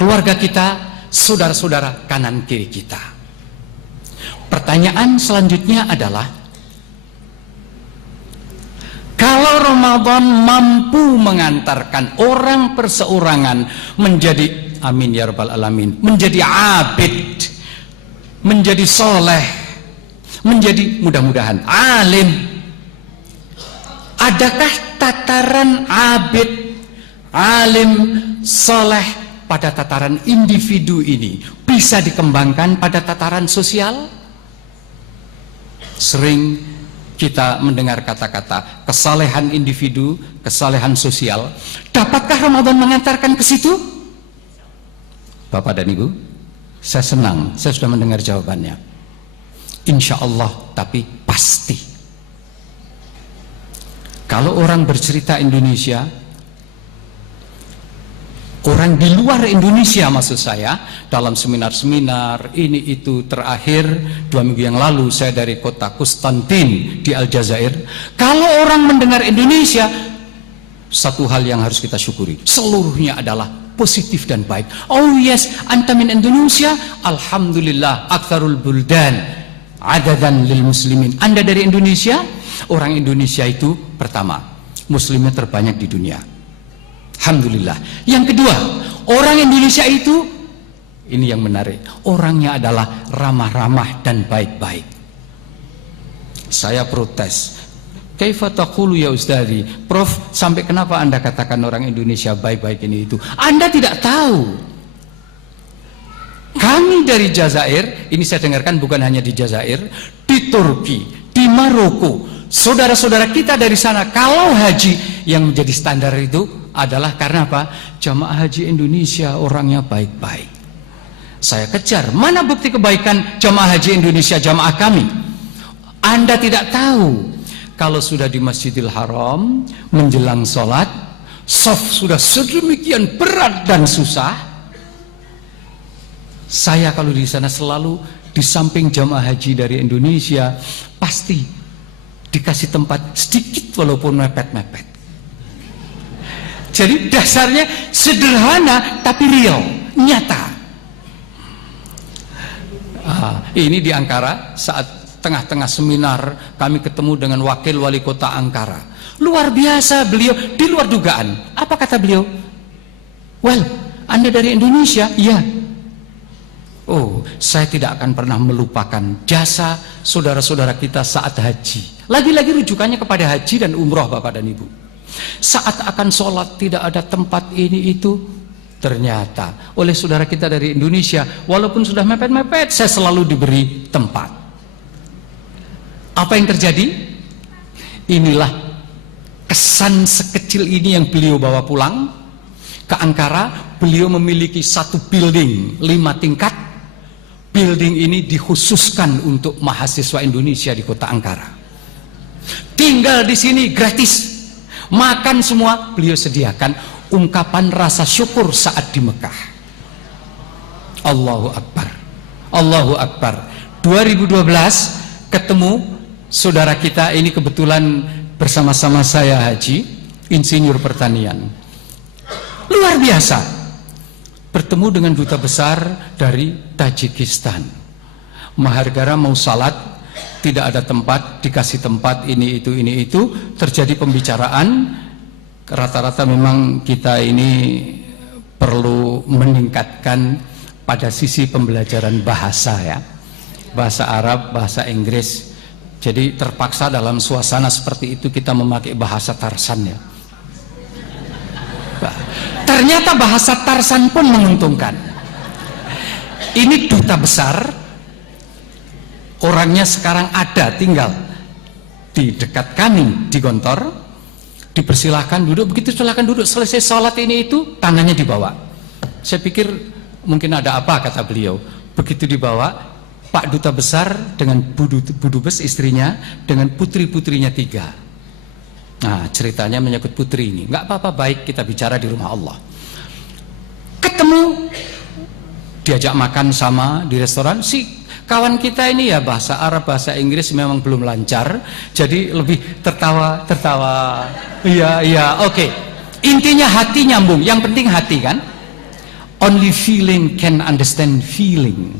keluarga kita, saudara-saudara kanan kiri kita. Pertanyaan selanjutnya adalah, kalau Ramadan mampu mengantarkan orang perseorangan menjadi, amin ya rabbal alamin, menjadi abid, menjadi soleh, menjadi mudah-mudahan alim, adakah tataran abid, alim, soleh pada tataran individu ini bisa dikembangkan pada tataran sosial? Sering kita mendengar kata-kata kesalehan individu, kesalehan sosial. Dapatkah Ramadan mengantarkan ke situ? Bapak dan Ibu, saya senang, saya sudah mendengar jawabannya. Insya Allah, tapi pasti. Kalau orang bercerita Indonesia, orang di luar Indonesia maksud saya, dalam seminar-seminar ini itu, terakhir 2 minggu yang lalu saya dari kota Konstantin di Aljazair. Kalau orang mendengar Indonesia, satu hal yang harus kita syukuri, seluruhnya adalah positif dan baik. Oh yes, anta min Indonesia, alhamdulillah, aktsarul buldan adadan lil muslimin. Anda dari Indonesia, orang Indonesia itu pertama, muslimnya terbanyak di dunia, alhamdulillah. Yang kedua, orang Indonesia itu, ini yang menarik, orangnya adalah ramah-ramah dan baik-baik. Saya protes, kaifa taqulu ya ustazi, Prof, sampai kenapa Anda katakan orang Indonesia baik-baik ini itu? Anda tidak tahu. Kami dari Jazair, ini saya dengarkan bukan hanya di Jazair, di Turki, di Maroko, saudara-saudara kita dari sana, kalau haji yang menjadi standar itu adalah karena apa? Jamaah haji Indonesia orangnya baik-baik. Saya kejar, mana bukti kebaikan jamaah haji Indonesia, jamaah kami? Anda tidak tahu, kalau sudah di Masjidil Haram menjelang sholat, shaf sudah sedemikian berat dan susah. Saya kalau di sana selalu di samping jamaah haji dari Indonesia, pasti dikasih tempat sedikit walaupun mepet-mepet. Jadi dasarnya sederhana tapi real, nyata. Ini di Ankara, saat tengah-tengah seminar kami ketemu dengan wakil wali kota Ankara. Luar biasa beliau, di luar dugaan. Apa kata beliau? Well, Anda dari Indonesia? Iya. Oh, saya tidak akan pernah melupakan jasa saudara-saudara kita saat haji. Lagi-lagi rujukannya kepada haji dan umroh, Bapak dan Ibu. Saat akan sholat tidak ada tempat ini itu, ternyata oleh saudara kita dari Indonesia, walaupun sudah mepet-mepet, saya selalu diberi tempat. Apa yang terjadi? Inilah kesan sekecil ini yang beliau bawa pulang ke Ankara. Beliau memiliki satu building 5 tingkat. Building ini dikhususkan untuk mahasiswa Indonesia di kota Ankara. Tinggal di sini gratis. Makan semua beliau sediakan. Ungkapan rasa syukur saat di Mekah. Allahu Akbar, Allahu Akbar. 2012 ketemu saudara kita ini, kebetulan bersama-sama saya haji, insinyur pertanian. Luar biasa. Bertemu dengan duta besar dari Tajikistan. Mahar-gara mau salat, tidak ada tempat, dikasih tempat ini itu, terjadi pembicaraan. Rata-rata memang kita ini perlu meningkatkan pada sisi pembelajaran bahasa ya, bahasa Arab, bahasa Inggris. Jadi terpaksa dalam suasana seperti itu kita memakai bahasa Tarsan ya. Ternyata bahasa Tarsan pun menguntungkan. Ini duta besar, orangnya sekarang ada tinggal di dekat kami di Gontor. Dipersilahkan duduk, begitu silakan duduk, selesai sholat ini itu tangannya dibawa. Saya pikir mungkin ada apa, kata beliau. Begitu dibawa, Pak Duta Besar dengan Budubes istrinya dengan putri-putrinya 3. Nah, ceritanya menyangkut putri ini. Nggak apa-apa, baik, kita bicara di rumah Allah. Ketemu, diajak makan sama di restoran. Si kawan kita ini ya bahasa Arab, bahasa Inggris memang belum lancar, jadi lebih tertawa. Iya, oke. Intinya hati nyambung, yang penting hati kan. Only feeling can understand feeling.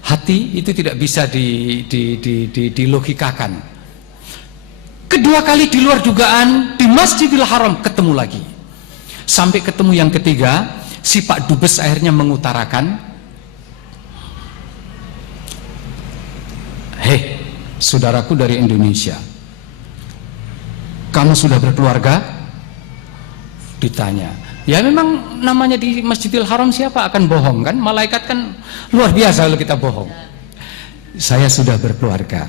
Hati itu tidak bisa dilogikakan. Kedua kali di luar dugaan, di Masjidil Haram ketemu lagi. Sampai ketemu yang ketiga, si Pak Dubes akhirnya mengutarakan, hei, saudaraku dari Indonesia, kamu sudah berkeluarga? Ditanya. Ya memang namanya di Masjidil Haram, siapa akan bohong kan? Malaikat kan luar biasa kalau kita bohong. Saya sudah berkeluarga.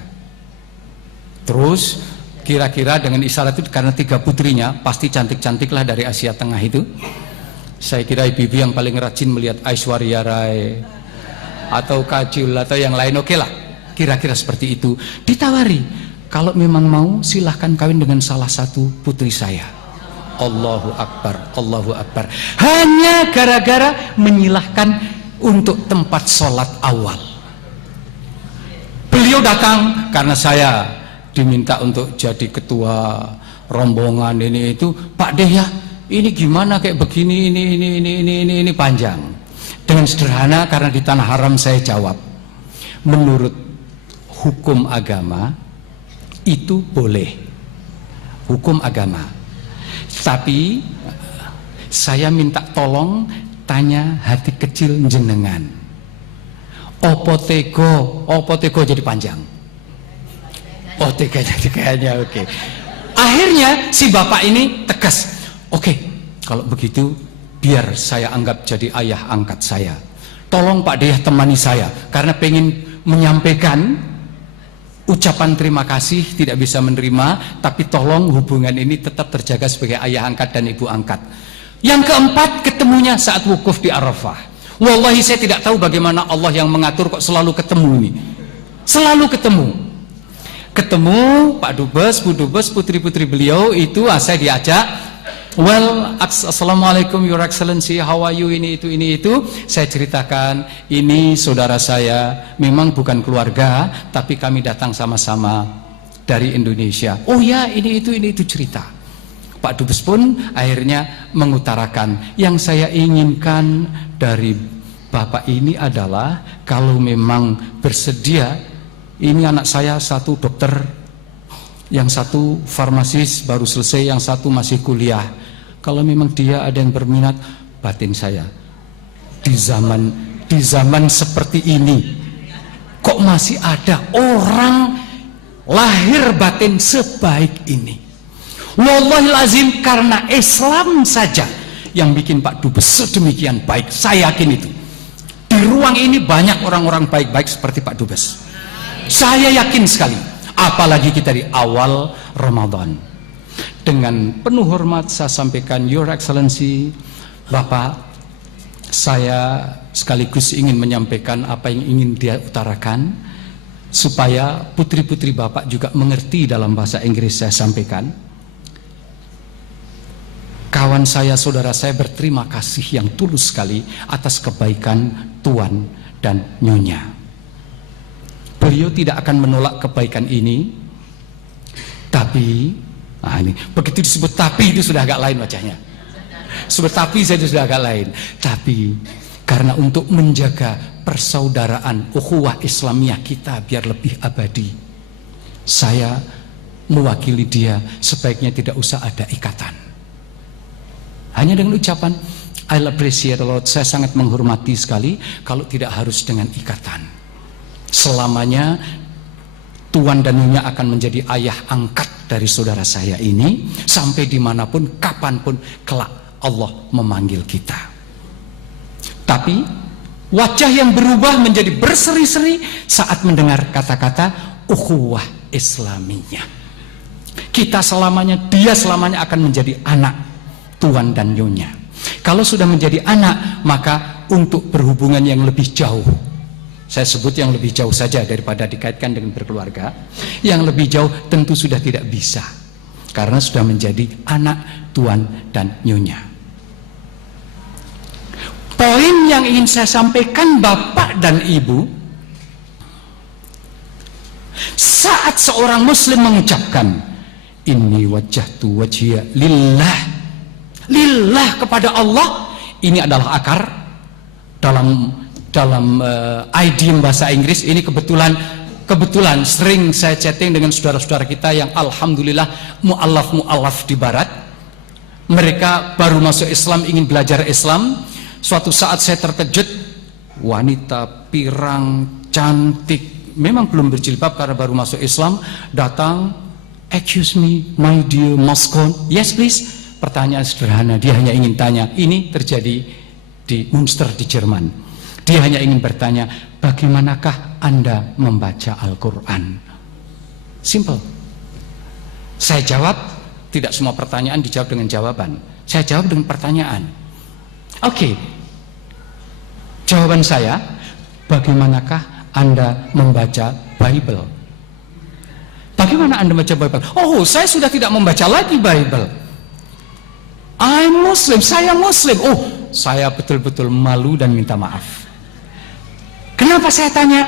Terus kira-kira dengan isyarat itu, karena 3 putrinya pasti cantik-cantik lah dari Asia Tengah itu. Saya kira ibu-ibu yang paling rajin melihat Aishwarya Rai atau Kajol atau yang lain, oke lah. Kira-kira seperti itu. Ditawari, kalau memang mau silahkan kawin dengan salah satu putri saya. Allahu Akbar, Allahu Akbar. Hanya gara-gara menyilahkan untuk tempat sholat awal. Beliau datang karena saya diminta untuk jadi ketua rombongan ini itu. Pak Deh ya, ini gimana kayak begini, ini panjang. Dengan sederhana, karena di tanah haram saya jawab, menurut hukum agama itu boleh, hukum agama. Tapi saya minta tolong tanya hati kecil jenengan. Opo tego jadi panjang. Oh, tega jadi kayaknya oke. Akhirnya si bapak ini tegas. Oke, kalau begitu biar saya anggap jadi ayah angkat saya. Tolong Pak Deyah temani saya, karena pengen menyampaikan ucapan terima kasih, tidak bisa menerima, tapi tolong hubungan ini tetap terjaga sebagai ayah angkat dan ibu angkat. Yang keempat, ketemunya saat wukuf di Arafah. Wallahi saya tidak tahu bagaimana Allah yang mengatur kok selalu ketemu ini. Selalu ketemu Pak Dubes, Bu Dubes, putri-putri beliau itu saya diajak. Well, assalamualaikum Your Excellency, how are you, ini itu. Saya ceritakan, ini saudara saya, memang bukan keluarga, tapi kami datang sama-sama dari Indonesia. Oh ya, ini itu cerita. Pak Dubes pun akhirnya mengutarakan, yang saya inginkan dari Bapak ini adalah, kalau memang bersedia, ini anak saya satu dokter, yang satu farmasis baru selesai, yang satu masih kuliah. Kalau memang dia ada yang berminat, batin saya di zaman seperti ini kok masih ada orang lahir batin sebaik ini. Wallahil azim, karena Islam saja yang bikin Pak Dubes sedemikian baik. Saya yakin itu. Di ruang ini banyak orang-orang baik-baik seperti Pak Dubes. Saya yakin sekali. Apalagi kita di awal Ramadan. Dengan penuh hormat saya sampaikan, Your Excellency, Bapak, saya sekaligus ingin menyampaikan apa yang ingin dia utarakan, supaya putri-putri Bapak juga mengerti dalam bahasa Inggris. Saya sampaikan, kawan saya, saudara saya berterima kasih yang tulus sekali atas kebaikan Tuan dan Nyonya. Beliau tidak akan menolak kebaikan ini, tapi ini begitu disebut tapi itu sudah agak lain wajahnya. Sebut tapi saja sudah agak lain. Tapi karena untuk menjaga persaudaraan ukhuwah Islamiyah kita biar lebih abadi, saya mewakili dia, sebaiknya tidak usah ada ikatan. Hanya dengan ucapan I appreciate a lot, saya sangat menghormati sekali, kalau tidak harus dengan ikatan. Selamanya Tuan dan Nyonya akan menjadi ayah angkat dari saudara saya ini, sampai dimanapun, kapanpun kelak Allah memanggil kita. Tapi wajah yang berubah menjadi berseri-seri saat mendengar kata-kata ukhuwah Islamiyah. Kita selamanya, dia selamanya akan menjadi anak tuan dan nyonya. Kalau sudah menjadi anak, maka untuk berhubungan yang lebih jauh, saya sebut yang lebih jauh saja daripada dikaitkan dengan berkeluarga, yang lebih jauh tentu sudah tidak bisa, karena sudah menjadi anak tuan dan nyonya. Poin yang ingin saya sampaikan Bapak dan Ibu, saat seorang muslim mengucapkan inni wajjahtu wajhiya lillah, lillah kepada Allah, ini adalah akar dalam idiom bahasa Inggris. Ini kebetulan sering saya chatting dengan saudara-saudara kita yang alhamdulillah mu'allaf di barat. Mereka baru masuk Islam, ingin belajar Islam. Suatu saat saya terkejut, wanita pirang cantik, memang belum berjilbab karena baru masuk Islam, datang, excuse me my dear Moscow, yes please. Pertanyaan sederhana, dia hanya ingin tanya. Ini terjadi di Münster di Jerman. Dia hanya ingin bertanya, bagaimanakah Anda membaca Al-Quran? Simple. Saya jawab, tidak semua pertanyaan dijawab dengan jawaban. Saya jawab dengan pertanyaan. Oke. Jawaban saya, bagaimanakah Anda membaca Bible? Bagaimana Anda membaca Bible? Oh, saya sudah tidak membaca lagi Bible. I'm Muslim, saya Muslim. Oh, saya betul-betul malu dan minta maaf. Kenapa saya tanya?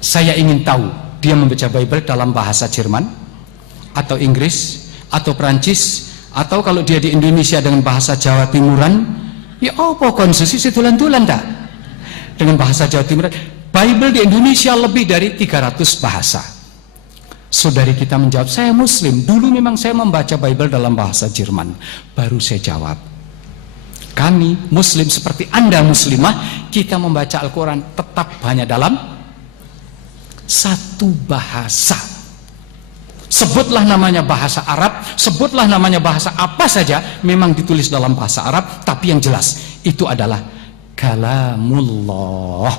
Saya ingin tahu dia membaca Bible dalam bahasa Jerman atau Inggris atau Perancis, atau kalau dia di Indonesia dengan bahasa Jawa Timuran, ya apa konstitusi tulan-tulan tak? Dengan bahasa Jawa Timuran. Bible di Indonesia lebih dari 300 bahasa. Saudari kita menjawab, saya Muslim. Dulu memang saya membaca Bible dalam bahasa Jerman. Baru saya jawab, kami Muslim seperti Anda Muslimah, kita membaca Al-Quran tetap hanya dalam satu bahasa. Sebutlah namanya bahasa Arab, sebutlah namanya bahasa apa saja, memang ditulis dalam bahasa Arab, tapi yang jelas itu adalah kalamullah.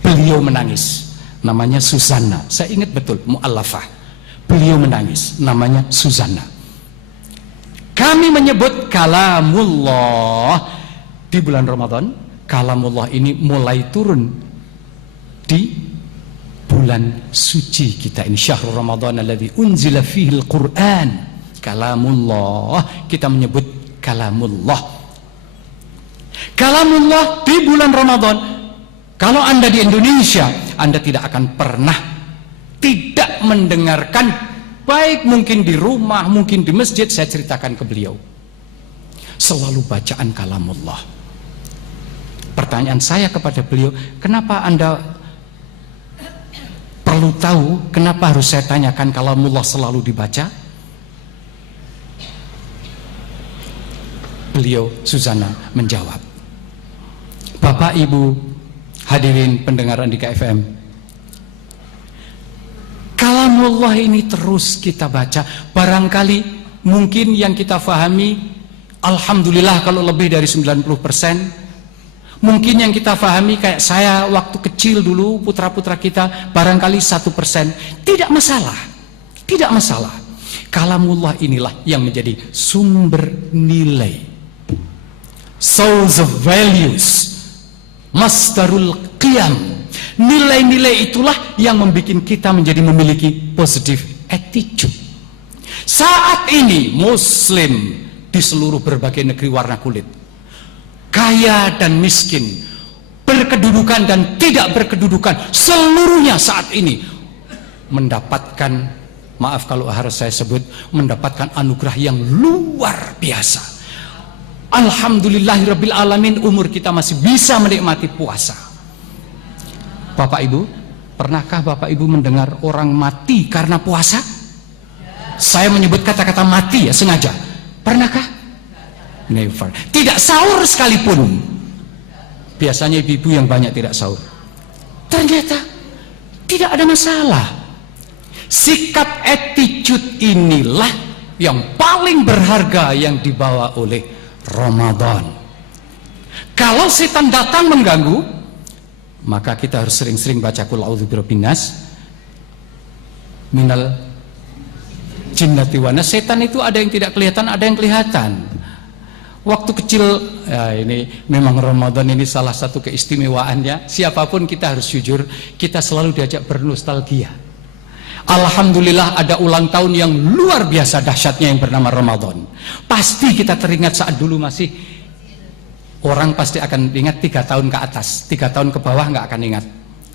Beliau menangis. Namanya Susanna, saya ingat betul, mu'allafah. Beliau menangis, namanya Susanna. Kami menyebut kalamullah di bulan Ramadan. Kalamullah ini mulai turun di bulan suci kita ini, syahrul Ramadan alladzi unzila fihi al-Quran. Kalamullah, kita menyebut kalamullah. Kalamullah di bulan Ramadan. Kalau Anda di Indonesia, Anda tidak akan pernah tidak mendengarkan, baik mungkin di rumah, mungkin di masjid. Saya ceritakan ke beliau, selalu bacaan kalamullah. Pertanyaan saya kepada beliau, kenapa Anda perlu tahu, kenapa harus saya tanyakan kalamullah selalu dibaca? Beliau, Susanna, menjawab, Bapak Ibu hadirin pendengar Andika FM, kalamullah ini terus kita baca. Barangkali mungkin yang kita fahami, alhamdulillah kalau lebih dari 90%. Mungkin yang kita fahami kayak saya waktu kecil dulu, putra-putra kita barangkali 1%. Tidak masalah, tidak masalah. Kalamullah inilah yang menjadi sumber nilai, source of values, masdarul qiyam. Nilai-nilai itulah yang membuat kita menjadi memiliki positive attitude. Saat ini Muslim di seluruh berbagai negeri warna kulit, kaya dan miskin, berkedudukan dan tidak berkedudukan, seluruhnya saat ini mendapatkan, maaf kalau harus saya sebut, mendapatkan anugerah yang luar biasa. Alhamdulillahirabbil alamin, umur kita masih bisa menikmati puasa. Bapak Ibu, pernahkah Bapak Ibu mendengar orang mati karena puasa? Saya menyebut kata-kata mati ya sengaja. Pernahkah? Never. Tidak sahur sekalipun. Biasanya ibu-ibu yang banyak tidak sahur. Ternyata tidak ada masalah. Sikap attitude inilah yang paling berharga yang dibawa oleh Ramadan. Kalau setan datang mengganggu, maka kita harus sering-sering baca qul a'udzu birabbin nas minal jinnati wan nas. Setan itu ada yang tidak kelihatan, ada yang kelihatan. Waktu kecil, ya ini memang Ramadan ini salah satu keistimewaannya. Siapapun kita harus jujur, kita selalu diajak bernostalgia. Alhamdulillah ada ulang tahun yang luar biasa dahsyatnya yang bernama Ramadan. Pasti kita teringat saat dulu masih, orang pasti akan ingat 3 tahun ke atas, 3 tahun ke bawah nggak akan ingat.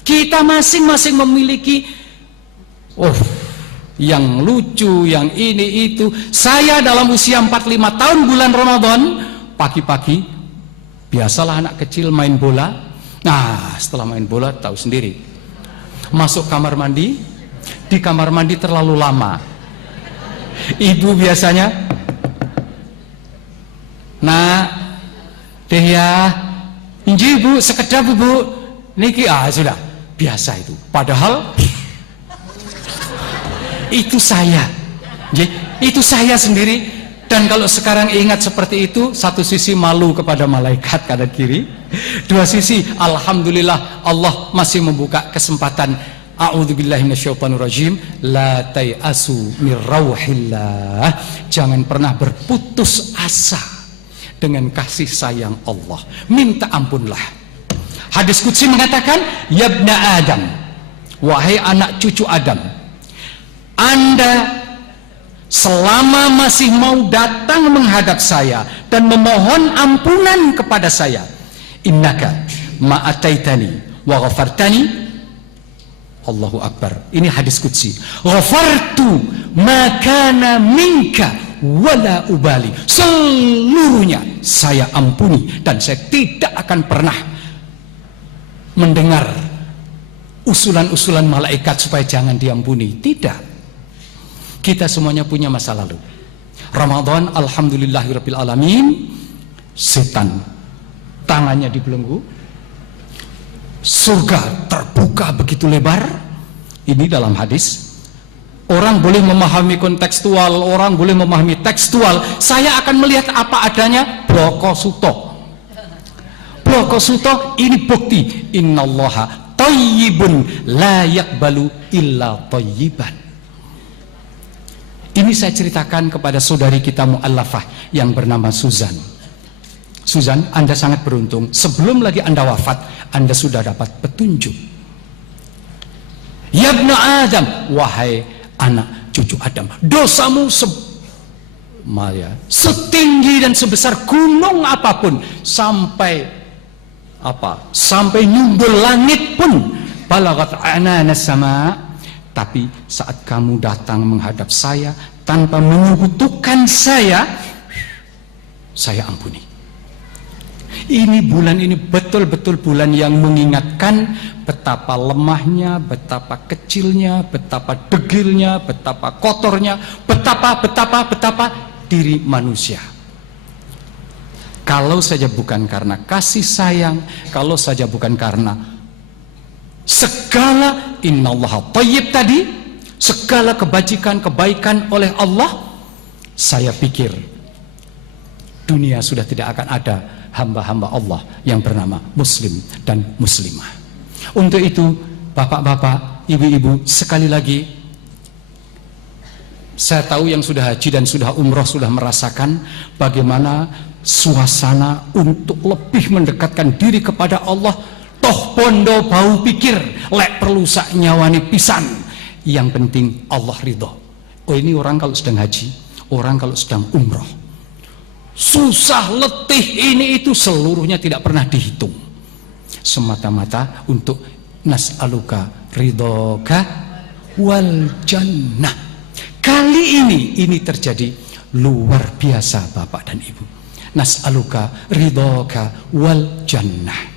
Kita masing-masing memiliki yang lucu, yang ini itu. Saya dalam usia 45 tahun bulan Ramadan, pagi-pagi biasalah anak kecil main bola. Nah, setelah main bola tahu sendiri, masuk kamar mandi, di kamar mandi terlalu lama. Ibu biasanya, nah deh ya, inji bu, sekedap bu, niki sudah biasa itu. Padahal itu saya sendiri. Dan kalau sekarang ingat seperti itu, satu sisi malu kepada malaikat kanan kiri, dua sisi alhamdulillah Allah masih membuka kesempatan. A'udzubillahi minasyaitonirrajim. La tai'asu mir rauhillah. Jangan pernah berputus asa dengan kasih sayang Allah. Minta ampunlah. Hadis qudsi mengatakan, yabna Adam, wahai anak cucu Adam, Anda selama masih mau datang menghadap saya dan memohon ampunan kepada saya, innaka ma'ataitani wa ghafartani. Allahu Akbar. Ini hadis qudsi. Ghafartu makana minka wala ubali. Seluruhnya saya ampuni dan saya tidak akan pernah mendengar usulan-usulan malaikat supaya jangan diampuni. Tidak. Kita semuanya punya masa lalu. Ramadan, alhamdulillahirabbil alamin, setan tangannya dibelenggu, surga terbuka begitu lebar. Ini dalam hadis. Orang boleh memahami kontekstual, orang boleh memahami tekstual. Saya akan melihat apa adanya. Bloko Suto ini bukti. Innallaha thayyibun la yaqbalu illa thayyiban. Ini saya ceritakan kepada saudari kita mu'allafah yang bernama Suzan. Suzan, Anda sangat beruntung. Sebelum lagi Anda wafat, Anda sudah dapat petunjuk. Ya ibnu Adam, wahai anak cucu Adam, dosamu setinggi dan sebesar gunung apapun, sampai nyumbul langit pun, balagat ananas sama. Tapi saat kamu datang menghadap saya tanpa menyekutukan saya ampuni. Ini bulan ini betul-betul bulan yang mengingatkan betapa lemahnya, betapa kecilnya, betapa degilnya, betapa kotornya, betapa diri manusia. Kalau saja bukan karena kasih sayang, kalau saja bukan karena segala innallaha thayyib tadi, segala kebaikan oleh Allah, saya pikir dunia sudah tidak akan ada hamba-hamba Allah yang bernama muslim dan muslimah. Untuk itu, bapak-bapak, ibu-ibu, sekali lagi, saya tahu yang sudah haji dan sudah umroh sudah merasakan bagaimana suasana untuk lebih mendekatkan diri kepada Allah. Toh bondo bau pikir, lek perlu sak nyawani pisan. Yang penting Allah ridho. Oh, ini orang kalau sedang haji, orang kalau sedang umroh, susah, letih, ini itu seluruhnya tidak pernah dihitung. Semata-mata untuk nas'aluka ridhoka wal jannah. Kali ini terjadi luar biasa Bapak dan Ibu. Nas'aluka ridhoka wal jannah.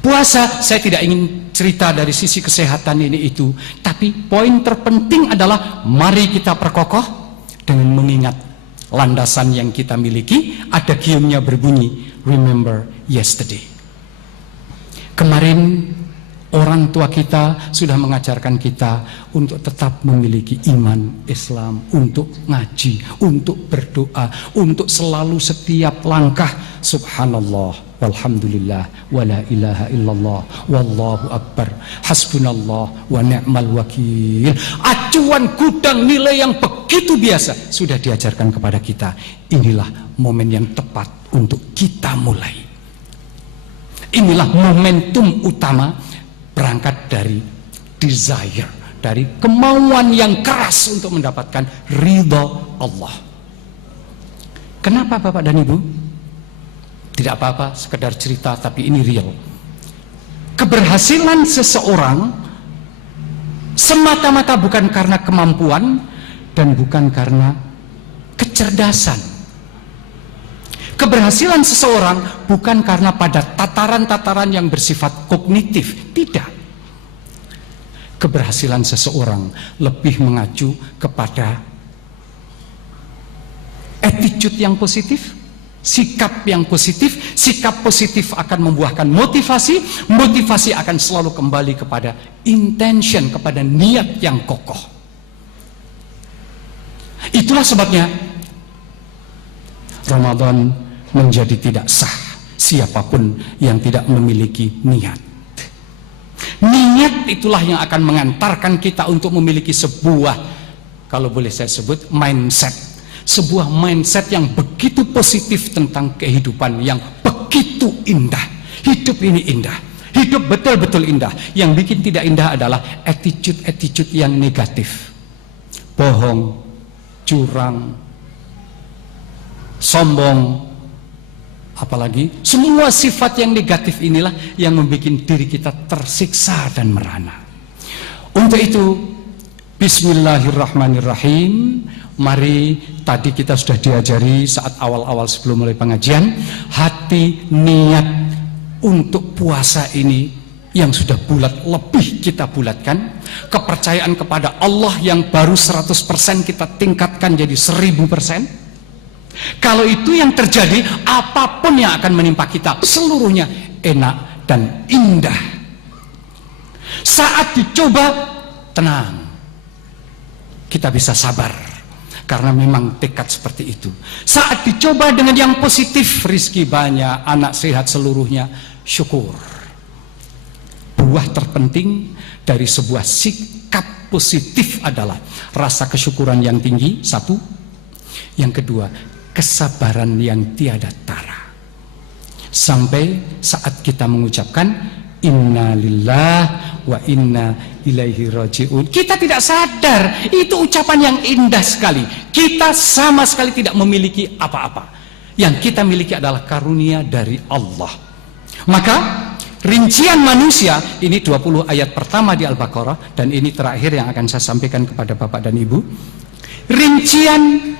Puasa, saya tidak ingin cerita dari sisi kesehatan ini itu, tapi poin terpenting adalah mari kita perkokoh dengan mengingat landasan yang kita miliki. Ada giumnya berbunyi, remember yesterday. Kemarin Orang tua kita sudah mengajarkan kita untuk tetap memiliki iman Islam, untuk ngaji, untuk berdoa, untuk selalu setiap langkah subhanallah, walhamdulillah, wala ilaha illallah, wallahu akbar, hasbunallah wa ni'mal wakil. Acuan gudang nilai yang begitu biasa sudah diajarkan kepada kita. Inilah momen yang tepat untuk kita mulai. Inilah momentum utama berangkat dari desire, dari kemauan yang keras untuk mendapatkan ridha Allah. Kenapa Bapak dan Ibu? Tidak apa-apa, sekedar cerita, tapi ini real. Keberhasilan seseorang semata-mata bukan karena kemampuan dan bukan karena kecerdasan. Keberhasilan seseorang bukan karena pada tataran-tataran yang bersifat kognitif, tidak. Keberhasilan seseorang lebih mengacu kepada attitude yang positif, sikap yang positif. Sikap positif akan membuahkan motivasi, motivasi akan selalu kembali kepada intention, kepada niat yang kokoh. Itulah sebabnya Ramadan menjadi tidak sah siapapun yang tidak memiliki niat. Niat itulah yang akan mengantarkan kita untuk memiliki sebuah, kalau boleh saya sebut, mindset. Sebuah mindset yang begitu positif tentang kehidupan yang begitu indah. Hidup ini indah, hidup betul-betul indah. Yang bikin tidak indah adalah attitude yang negatif. Bohong, curang, sombong, apalagi semua sifat yang negatif inilah yang membuat diri kita tersiksa dan merana. Untuk itu, bismillahirrahmanirrahim. Mari, tadi kita sudah diajari saat awal-awal sebelum mulai pengajian, hati niat untuk puasa ini yang sudah bulat lebih kita bulatkan. Kepercayaan kepada Allah yang baru 100% kita tingkatkan jadi 1000%. Kalau itu yang terjadi, apapun yang akan menimpa kita seluruhnya enak dan indah. Saat dicoba, tenang, kita bisa sabar karena memang tekad seperti itu. Saat dicoba dengan yang positif, rizki banyak, anak sehat seluruhnya, syukur. Buah terpenting dari sebuah sikap positif adalah rasa kesyukuran yang tinggi, satu. Yang kedua, kesabaran yang tiada tara. Sampai saat kita mengucapkan inna lillah wa inna ilaihi raji'un, kita tidak sadar itu ucapan yang indah sekali. Kita sama sekali tidak memiliki apa-apa. Yang kita miliki adalah karunia dari Allah. Maka rincian manusia, ini 20 ayat pertama di Al-Baqarah, dan ini terakhir yang akan saya sampaikan kepada Bapak dan Ibu. Rincian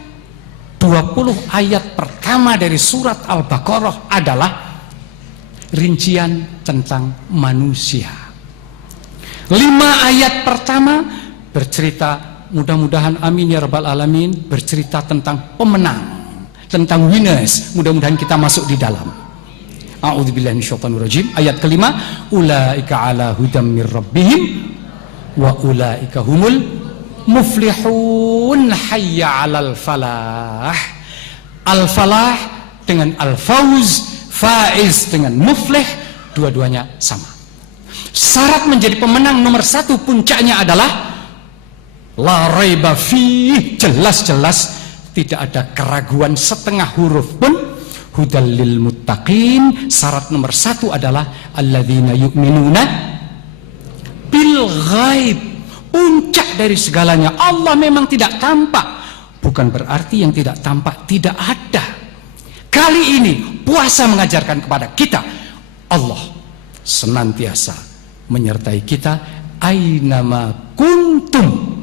20 ayat pertama dari surat Al-Baqarah adalah rincian tentang manusia. 5 ayat pertama bercerita, mudah-mudahan amin ya rabbal alamin, bercerita tentang pemenang, tentang winners. Mudah-mudahan kita masuk di dalam. A'udzubillahi minasyaitonirrajim. Ayat kelima, ulaika ala hudam mir rabbihim wa ulaika humul muflihun, hayya 'alal falah. Al-falah dengan al-fauz, faiz dengan muflih, dua-duanya sama. Syarat menjadi pemenang nomor satu, puncaknya adalah la raiba fih, jelas-jelas tidak ada keraguan setengah huruf pun. Hudal lil muttaqin, syarat nomor satu adalah alladzina yu'minuna bil ghaib. Puncak dari segalanya, Allah memang tidak tampak, bukan berarti yang tidak tampak tidak ada. Kali ini puasa mengajarkan kepada kita, Allah senantiasa menyertai kita ainama kuntum.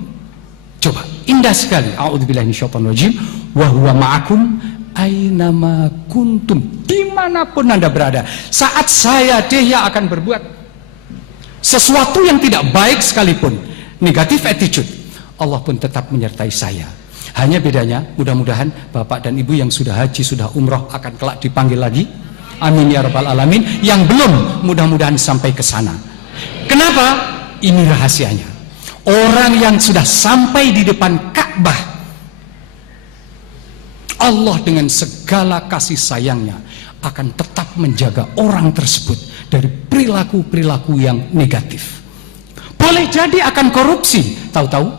Coba, indah sekali. A'udzubillahi minasyaitonirrajim. Wa huwa ma'akum ainama kuntum. Dimanapun Anda berada. Saat saya Dehya akan berbuat sesuatu yang tidak baik sekalipun, negatif attitude, Allah pun tetap menyertai saya. Hanya bedanya, mudah-mudahan Bapak dan Ibu yang sudah haji, sudah umroh akan kelak dipanggil lagi. Amin ya rabbal alamin. Yang belum, mudah-mudahan sampai ke sana. Kenapa? Ini rahasianya. Orang yang sudah sampai di depan Ka'bah, Allah dengan segala kasih sayangnya akan tetap menjaga orang tersebut dari perilaku-perilaku yang negatif. Boleh jadi akan korupsi, tahu-tahu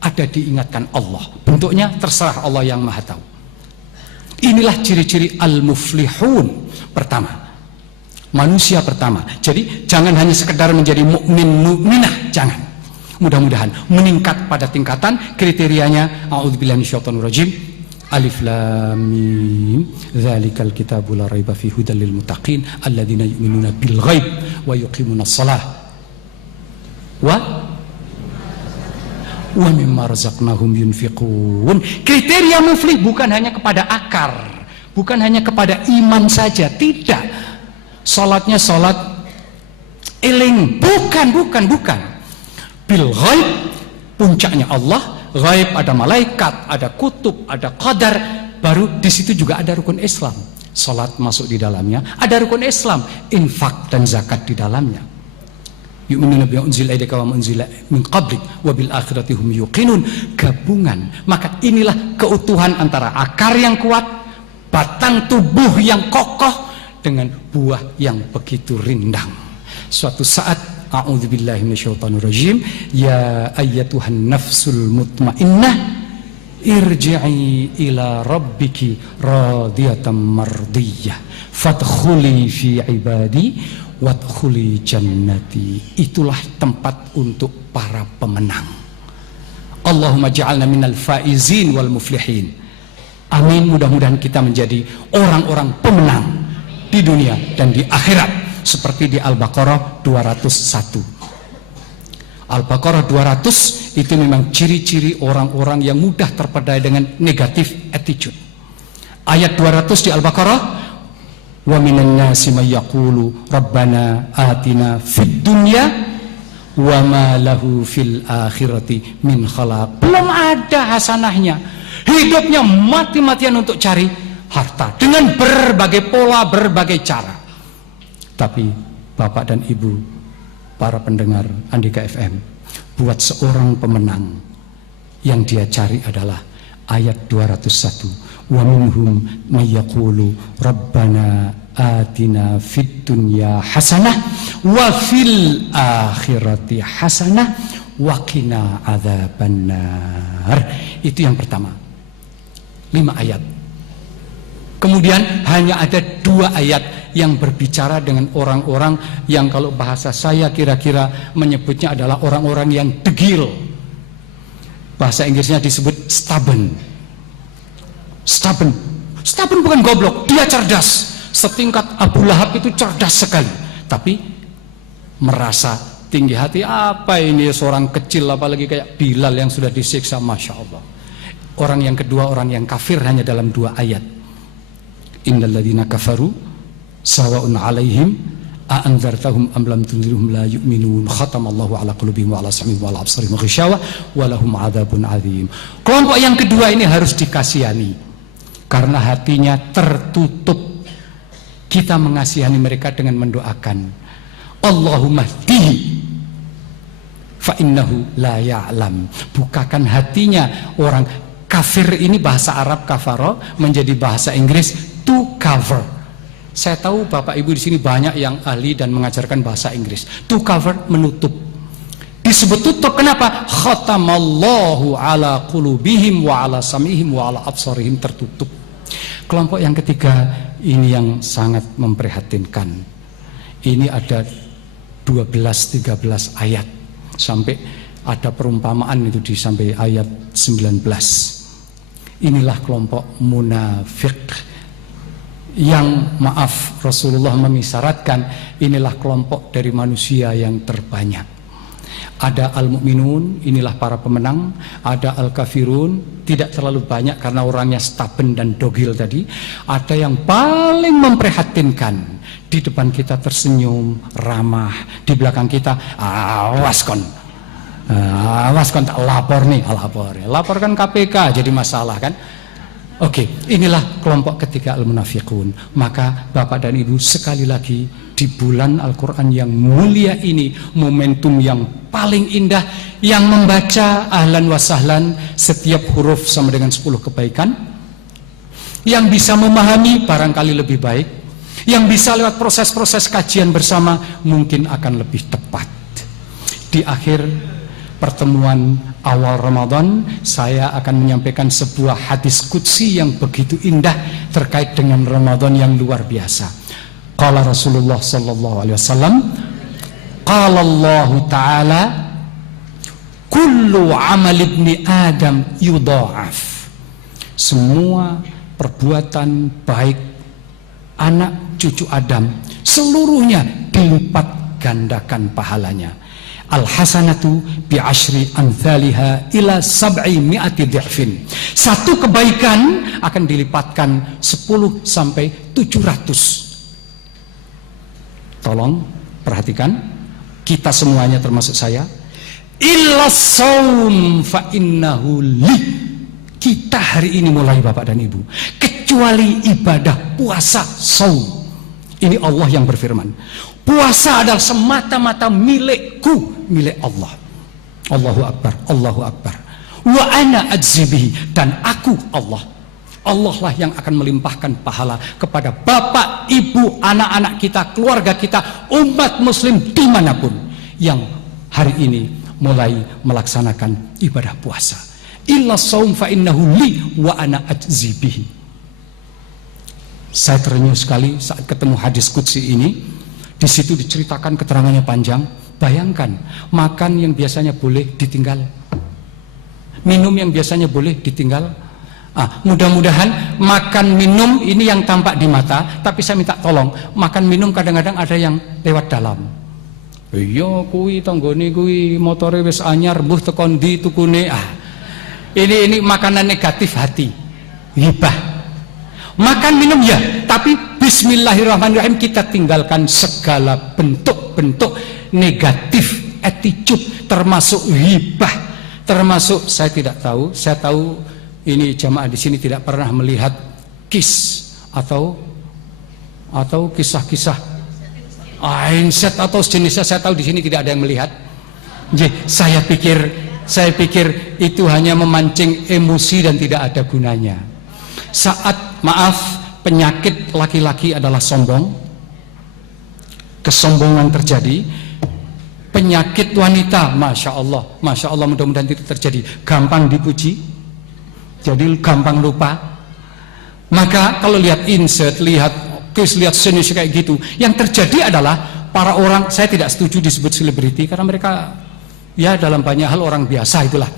ada diingatkan Allah. Bentuknya terserah Allah yang Maha Tahu. Inilah ciri-ciri al-muflihun. Pertama, manusia pertama. Jadi jangan hanya sekedar menjadi mukmin mukminah, jangan. Mudah-mudahan meningkat pada tingkatan kriterianya. A'udzubillahi minasyaitonirrajim. Alif lam mim. Dzalikal kitabu la raiba fihi hudal lil muttaqin alladzina yu'minuna bil ghaib wa yuqimunas shalah wa mimma razaqnahum yunfiqun. Kriteria muflih bukan hanya kepada akar, bukan hanya kepada iman saja, tidak. Salatnya salat eling, bukan. Bil ghaib, puncaknya Allah. Ghaib ada malaikat, ada kutub, ada qadar. Baru di situ juga ada rukun Islam. Salat masuk di dalamnya, ada rukun Islam, infak dan zakat di dalamnya. Yu'minuna bima unzila ilaika wa ma unzila min qablik wa bil akhirati hum yuqinun. Gabungan. Maka inilah keutuhan antara akar yang kuat, batang tubuh yang kokoh, dengan buah yang begitu rindang. Suatu saat, a'udzubillahi minasyaitonirrajim, ya ayyatuhan nafsul mutmainnah irji'i ila rabbiki radiyatan mardiyah fadkhuli fi ibadi wadkhuli jannati. Itulah tempat untuk para pemenang. Allahumma ja'alna minal faizin wal muflihin. Amin. Mudah-mudahan kita menjadi orang-orang pemenang di dunia dan di akhirat, seperti di Al-Baqarah 201. Al-Baqarah 200 itu memang ciri-ciri orang-orang yang mudah terpedaya dengan negatif attitude. Ayat 200 di Al-Baqarah, wa minan nasi may yaqulu rabbana atina fid dunya wa ma lahu fil akhirati min khalaq. Belum ada hasanahnya, hidupnya mati-matian untuk cari harta dengan berbagai pola, berbagai cara. Tapi Bapak dan Ibu, para pendengar Andika FM, buat seorang pemenang, yang dia cari adalah ayat 201. Wa minhum may yaqulu rabbana atina fid dunya hasanah wa fil akhirati hasanah wa qina adzabannar. Itu yang pertama. 5 ayat. Kemudian hanya ada 2 ayat yang berbicara dengan orang-orang yang kalau bahasa saya kira-kira menyebutnya adalah orang-orang yang degil. Bahasa Inggrisnya disebut stubborn. Stubborn bukan goblok, dia cerdas. Setingkat Abu Lahab itu cerdas sekali, tapi merasa tinggi hati. Apa ini seorang kecil, apalagi kayak Bilal yang sudah disiksa, Masya Allah. Orang yang kedua, orang yang kafir, hanya dalam 2 ayat. Innal ladzina kafaru sawa'un 'alaihim a anzartahum am lam tunzirhum la yu'minun khatamallahu 'ala qulubihim wa 'ala sam'ihim wa 'ala absarihim ghishawah wa lahum 'adzabun 'adzim. Kelompok yang kedua ini harus dikasihani karena hatinya tertutup. Kita mengasihani mereka dengan mendoakan, Allahumma hdihi fa innahu la ya'lam. Bukakan hatinya. Orang kafir ini bahasa Arab kafaro menjadi bahasa Inggris to cover. Saya tahu Bapak Ibu di sini banyak yang ahli dan mengajarkan bahasa Inggris. To cover, menutup. Disebut tutup kenapa? Khatamallahu ala qulubihim wa ala sam'ihim wa ala absarihim, tertutup. Kelompok yang ketiga ini yang sangat memprihatinkan. Ini ada 12-13 ayat sampai ada perumpamaan itu di sampai ayat 19. Inilah kelompok munafik yang maaf Rasulullah mengisyaratkan inilah kelompok dari manusia yang terbanyak. Ada al-mu'minun, inilah para pemenang. Ada al-kafirun, tidak terlalu banyak karena orangnya stubborn dan dogil tadi. Ada yang paling memprihatinkan, di depan kita tersenyum, ramah, di belakang kita awas kon tak lapor nih, laporkan KPK jadi masalah kan. Oke, inilah kelompok ketiga al-munafiqun. Maka Bapak dan Ibu, sekali lagi di bulan Al-Quran yang mulia ini, momentum yang paling indah, yang membaca ahlan wa sahlan setiap huruf sama dengan 10 kebaikan, yang bisa memahami barangkali lebih baik, yang bisa lewat proses-proses kajian bersama mungkin akan lebih tepat. Di akhir pertemuan awal Ramadan, saya akan menyampaikan sebuah hadis qudsi yang begitu indah terkait dengan Ramadan yang luar biasa. Qala Rasulullah sallallahu alaihi wasallam, qala Allah Ta'ala, kullu amal ibni Adam yudha'af. Semua perbuatan baik anak cucu Adam seluruhnya dilipat gandakan pahalanya. Al-hasanatu bi'ashri amthaliha ila 700 dhifin. Satu kebaikan akan dilipatkan 10 sampai 700. Tolong perhatikan, kita semuanya termasuk saya. Illa shaum fa innahu li. Kita hari ini mulai Bapak dan Ibu, kecuali ibadah puasa saum. Ini Allah yang berfirman. Puasa adalah semata-mata milikku, milik Allah. Allahu Akbar, Allahu Akbar. Wa ana ajzibihi, dan aku Allah. Allah lah yang akan melimpahkan pahala kepada bapak, ibu, anak-anak kita, keluarga kita, umat muslim dimanapun yang hari ini mulai melaksanakan ibadah puasa. Illa saum fa innahu li wa ana ajzibihi. Saya terenyuh sekali saat ketemu hadis qudsi ini. Di situ diceritakan keterangannya panjang. Bayangkan, makan yang biasanya boleh ditinggal, minum yang biasanya boleh ditinggal. Mudah-mudahan makan minum ini yang tampak di mata, tapi saya minta tolong, makan minum kadang-kadang ada yang lewat dalam. Iya kui tanggone kui motore wis anyar mbuh tekon ndi tukune. Ini makanan negatif hati, ghibah. Makan minum ya, tapi bismillahirrahmanirrahim kita tinggalkan segala bentuk-bentuk negatif attitude, termasuk ghibah, termasuk saya tidak tahu, saya tahu ini jamaah di sini tidak pernah melihat atau kisah-kisah Einset atau sejenisnya, saya tahu di sini tidak ada yang melihat. Saya pikir itu hanya memancing emosi dan tidak ada gunanya. Saat penyakit laki-laki adalah sombong, kesombongan terjadi. Penyakit wanita, masya Allah mudah-mudahan tidak terjadi, gampang dipuji, jadi gampang lupa. Maka kalau lihat insert, lihat seni kayak gitu, yang terjadi adalah para orang, saya tidak setuju disebut selebriti karena mereka ya dalam banyak hal orang biasa itulah.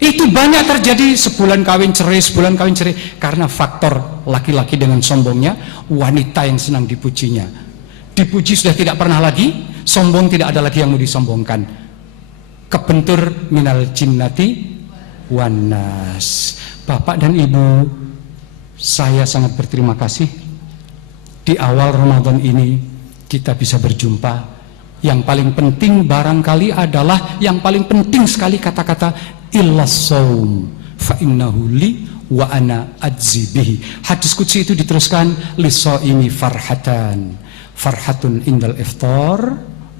Itu banyak terjadi, sebulan kawin cerai karena faktor laki-laki dengan sombongnya, wanita yang senang dipujinya. Dipuji sudah tidak pernah lagi, sombong tidak ada lagi yang mau disombongkan. Kebentur minal jinnati wan nas. Bapak dan Ibu, saya sangat berterima kasih di awal Ramadan ini kita bisa berjumpa. Yang paling penting barangkali adalah, yang paling penting sekali kata-kata illas saum fa innahu li wa ana ajzibihi. Hadis qudsi itu diteruskan lisaimi farhatun indal iftar,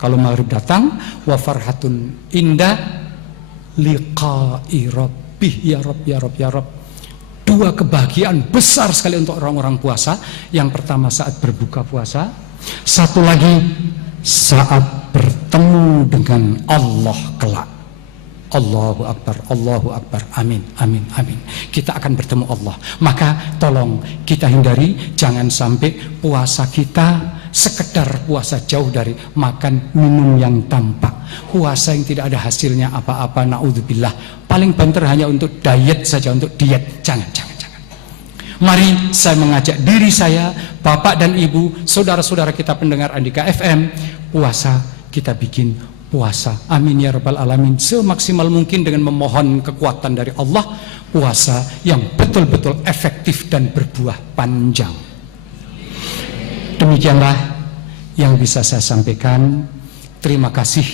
kalau maghrib datang, wa farhatun inda liqa'i rabbih. Ya Rabb. Dua kebahagiaan besar sekali untuk orang-orang puasa. Yang pertama saat berbuka puasa, satu lagi saat bertemu dengan Allah kelak. Allahu Akbar, amin. Kita akan bertemu Allah. Maka tolong kita hindari, jangan sampai puasa kita sekedar puasa jauh dari makan minum yang tampak, puasa yang tidak ada hasilnya apa-apa, naudzubillah. Paling banter hanya untuk diet saja, untuk diet. Jangan. Mari saya mengajak diri saya, Bapak dan Ibu, saudara-saudara kita pendengar Andika FM, puasa kita bikin puasa, amin ya rabbal alamin, semaksimal mungkin dengan memohon kekuatan dari Allah, puasa yang betul-betul efektif dan berbuah panjang. Demikianlah yang bisa saya sampaikan. Terima kasih,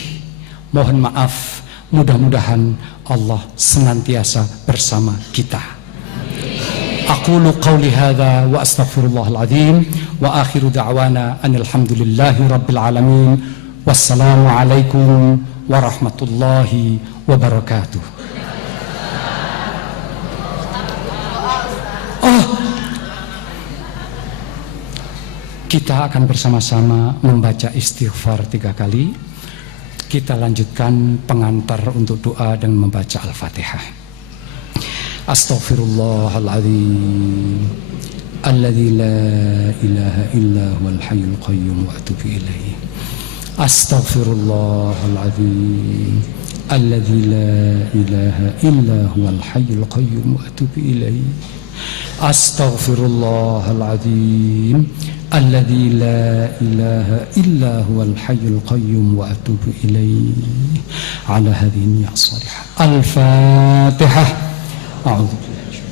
mohon maaf, mudah-mudahan Allah senantiasa bersama kita. Aqulu qawli hadha wa astaghfirullahal azim wa akhiru da'wana anil hamdulillahi rabbil alamin. Wassalamu alaikum warahmatullahi wabarakatuh. Kita akan bersama-sama membaca istighfar 3 kali. Kita lanjutkan pengantar untuk doa dan membaca Al-Fatihah. Astaghfirullahaladzim alladzi la ilaha illa huwal hayyul qayyum wa atubu ilaihi. Astaghfirullahaladzim alladzi la ilaha illa huwal hayyul qayyum wa atubu ilaihi. Astaghfirullahaladzim alladzi la ilaha illa huwal hayyul qayyum wa atubu ilaihi. Ala hadhihi as-salihah. Al-Fatihah. A'udzu billahi.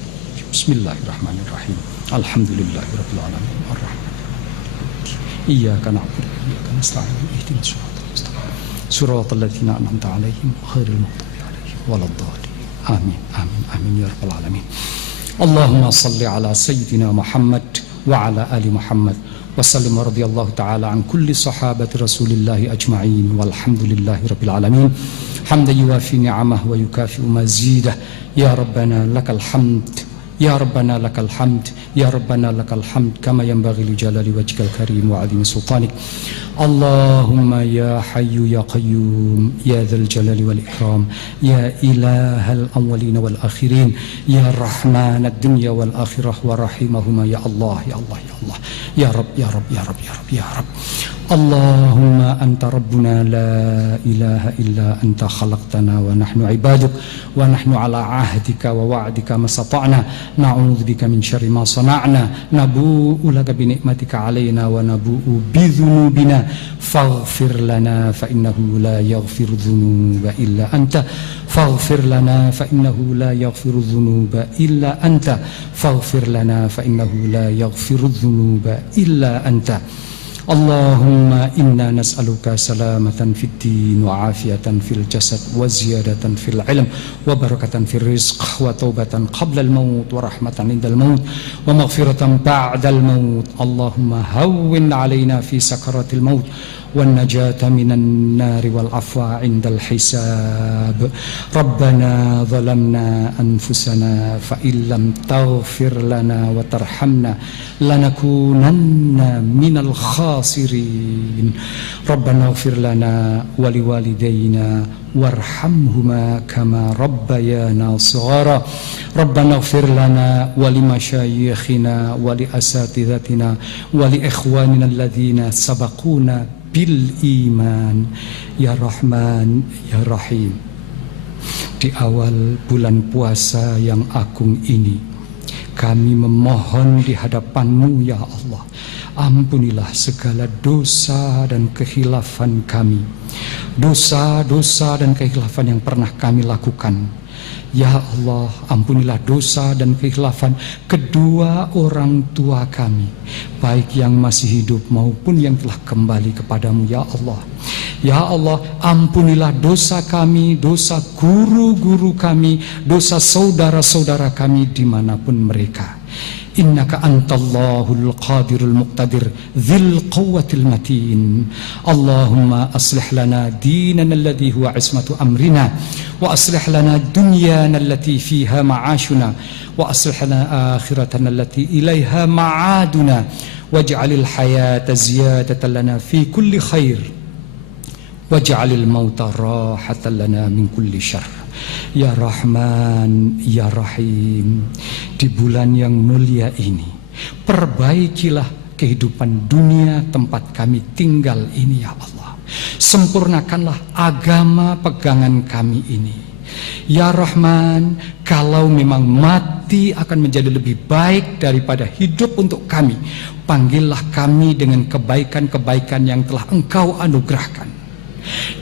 Bismillahirrahmanirrahim. Alhamdulillahirabbil alamin. Ar-rahmanirrahim. Iyyaka na'budu wa iyyaka nasta'in. Ihdinas siratal mustaqim. Siratal ladzina an'amta 'alaihim ghairil maghdubi 'alaihim waladdallin. Amin. Amin. Amin ya rabbal alamin. Allahumma salli ala sayyidina Muhammad wa ala ali Muhammad wa sallim radhiyallahu ta'ala an kulli sahabati Rasulillahi ajma'in walhamdulillahi rabbil alamin. Hamdan yuwafi ni'amah wa yukafi'u mazidah. Ya Rabbana lakal hamd, ya Rabbana lakal hamd, ya Rabbana lakal hamd kama yanbaghi li jalali wajhikal karim wa 'azimi sultanik. Allahumma ya hayyu ya qayyum ya dzal jalali wal ikram ya ilahal awwalin wal akhirin ya rahmanad dunya wal akhirah wa rahimahuma ya Allah ya Allah ya Allah ya Rabb ya Rabb ya Rabb ya Rabb ya Rabb. Allahumma anta rabbuna la ilaha illa anta khalaqtana wa nahnu ibaduk wa nahnu ala ahdika wa wa'dika masata'na na'udzubika min syarri ma sana'na nabu'u laka bi ni'matika alaina wa nabu'u bi dhunubina faghfir lana fa innahu la yaghfiru dhunuba illa anta faghfir lana fa innahu la yaghfiru dhunuba illa anta faghfir lana fa innahu la yaghfiru dhunuba illa anta. Allahumma inna nas'aluka salamatan fid din wa afiyatan fil jasad wa ziyadatan fil ilm wa barakatan fil rizq wa taubatan qabla al maut wa rahmatan indal maut wa maghfiratan ba'dal maut. Allahumma hawwin alaina fi sakaratil maut wan najata minan nari wal afwa indal hisab. Rabbana zalamna anfusana fa illam taghfir lana wa tarhamna lanakunanna minal khasirin. Rabbana ighfir lana wa liwalidayna warhamhuma kama rabbayana shighara. Rabbana ighfir lana wa limashayikhina wa li asatidatina wa li ikhwanina alladhina sabaquna bil iman ya Rahman ya Rahim. Di awal bulan puasa yang agung ini kami memohon di hadapan-Mu ya Allah, ampunilah segala dosa dan kekhilafan kami, dosa-dosa dan kekhilafan yang pernah kami lakukan. Ya Allah, ampunilah dosa dan kekhilafan kedua orang tua kami, baik yang masih hidup maupun yang telah kembali kepadamu ya Allah. Ya Allah, ampunilah dosa kami, dosa guru-guru kami, dosa saudara-saudara kami dimanapun mereka. Innaka antallahul qadirul muqtadir dzil quwwatil matin. Allahumma aslih lana dinana alladhi huwa ismatu amrina wa aslih lana dunyana allati fiha ma'ashuna wa aslih lana akhiratana allati ilaiha ma'aduna waj'alil hayata ziyadatan lana fi kulli khair waj'alil mauta rahatan lana min kulli syarr. Ya Rahman, Ya Rahim, di bulan yang mulia ini perbaikilah kehidupan dunia tempat kami tinggal ini ya Allah. Sempurnakanlah agama pegangan kami ini. Ya Rahman, kalau memang mati akan menjadi lebih baik daripada hidup untuk kami, panggillah kami dengan kebaikan-kebaikan yang telah Engkau anugerahkan.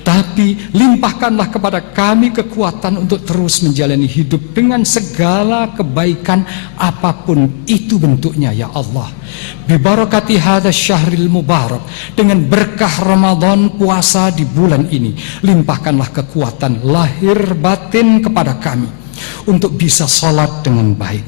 Tapi limpahkanlah kepada kami kekuatan untuk terus menjalani hidup dengan segala kebaikan apapun itu bentuknya ya Allah. Bibarakati hadza syahril mubarak, dengan berkah Ramadan puasa di bulan ini, limpahkanlah kekuatan lahir batin kepada kami untuk bisa salat dengan baik,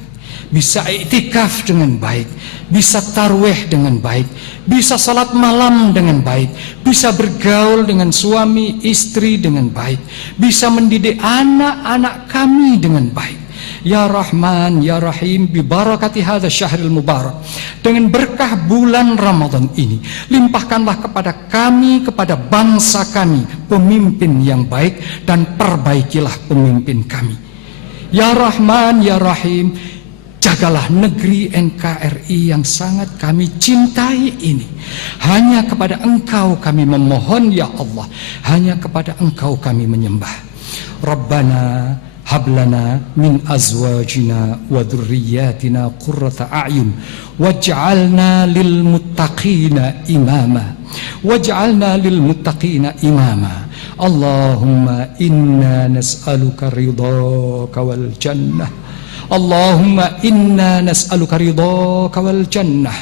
bisa iktikaf dengan baik, bisa tarwih dengan baik, bisa salat malam dengan baik, bisa bergaul dengan suami istri dengan baik, bisa mendidik anak-anak kami dengan baik. Ya Rahman, Ya Rahim, bi barakati hadzal syahril mubarak, dengan berkah bulan Ramadan ini, limpahkanlah kepada kami, kepada bangsa kami, pemimpin yang baik, dan perbaikilah pemimpin kami. Ya Rahman, Ya Rahim, jagalah negeri NKRI yang sangat kami cintai ini. Hanya kepada Engkau kami memohon ya Allah, hanya kepada Engkau kami menyembah. Rabbana hablana min azwajina wa dhurriyyatina qurrata a'yun waj'alna lil muttaqina imama Allahumma inna nas'aluka ridhaka wal jannah Allahumma inna nas'aluka ridhaka wal jannah.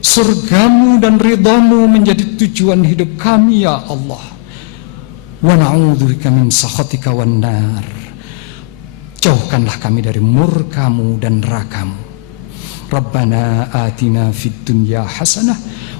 Surgamu dan ridhamu menjadi tujuan hidup kami ya Allah. Wa na'udzubika min sakhatika wan nar. Jauhkanlah kami dari murkamu dan nerakamu. Rabbana atina fid dunya hasanah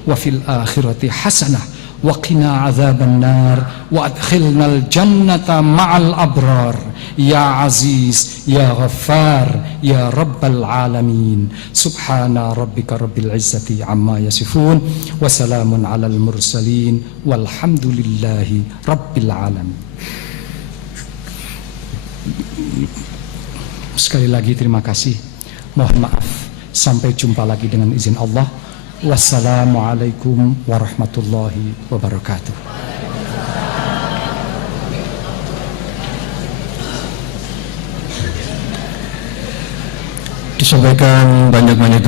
wa fil akhirati hasanah wa qina adzaban nar wa adkhilnal jannata ma'al abrar ya aziz ya ghaffar ya rabbal alamin. Subhana rabbika rabbil izzati amma yasifun wa salamun alal mursalin walhamdulillahi rabbil alamin. Sekali lagi terima kasih, mohon maaf, sampai jumpa lagi dengan izin Allah. Wassalamualaikum warahmatullahi wabarakatuh. Disampaikan banyak-banyak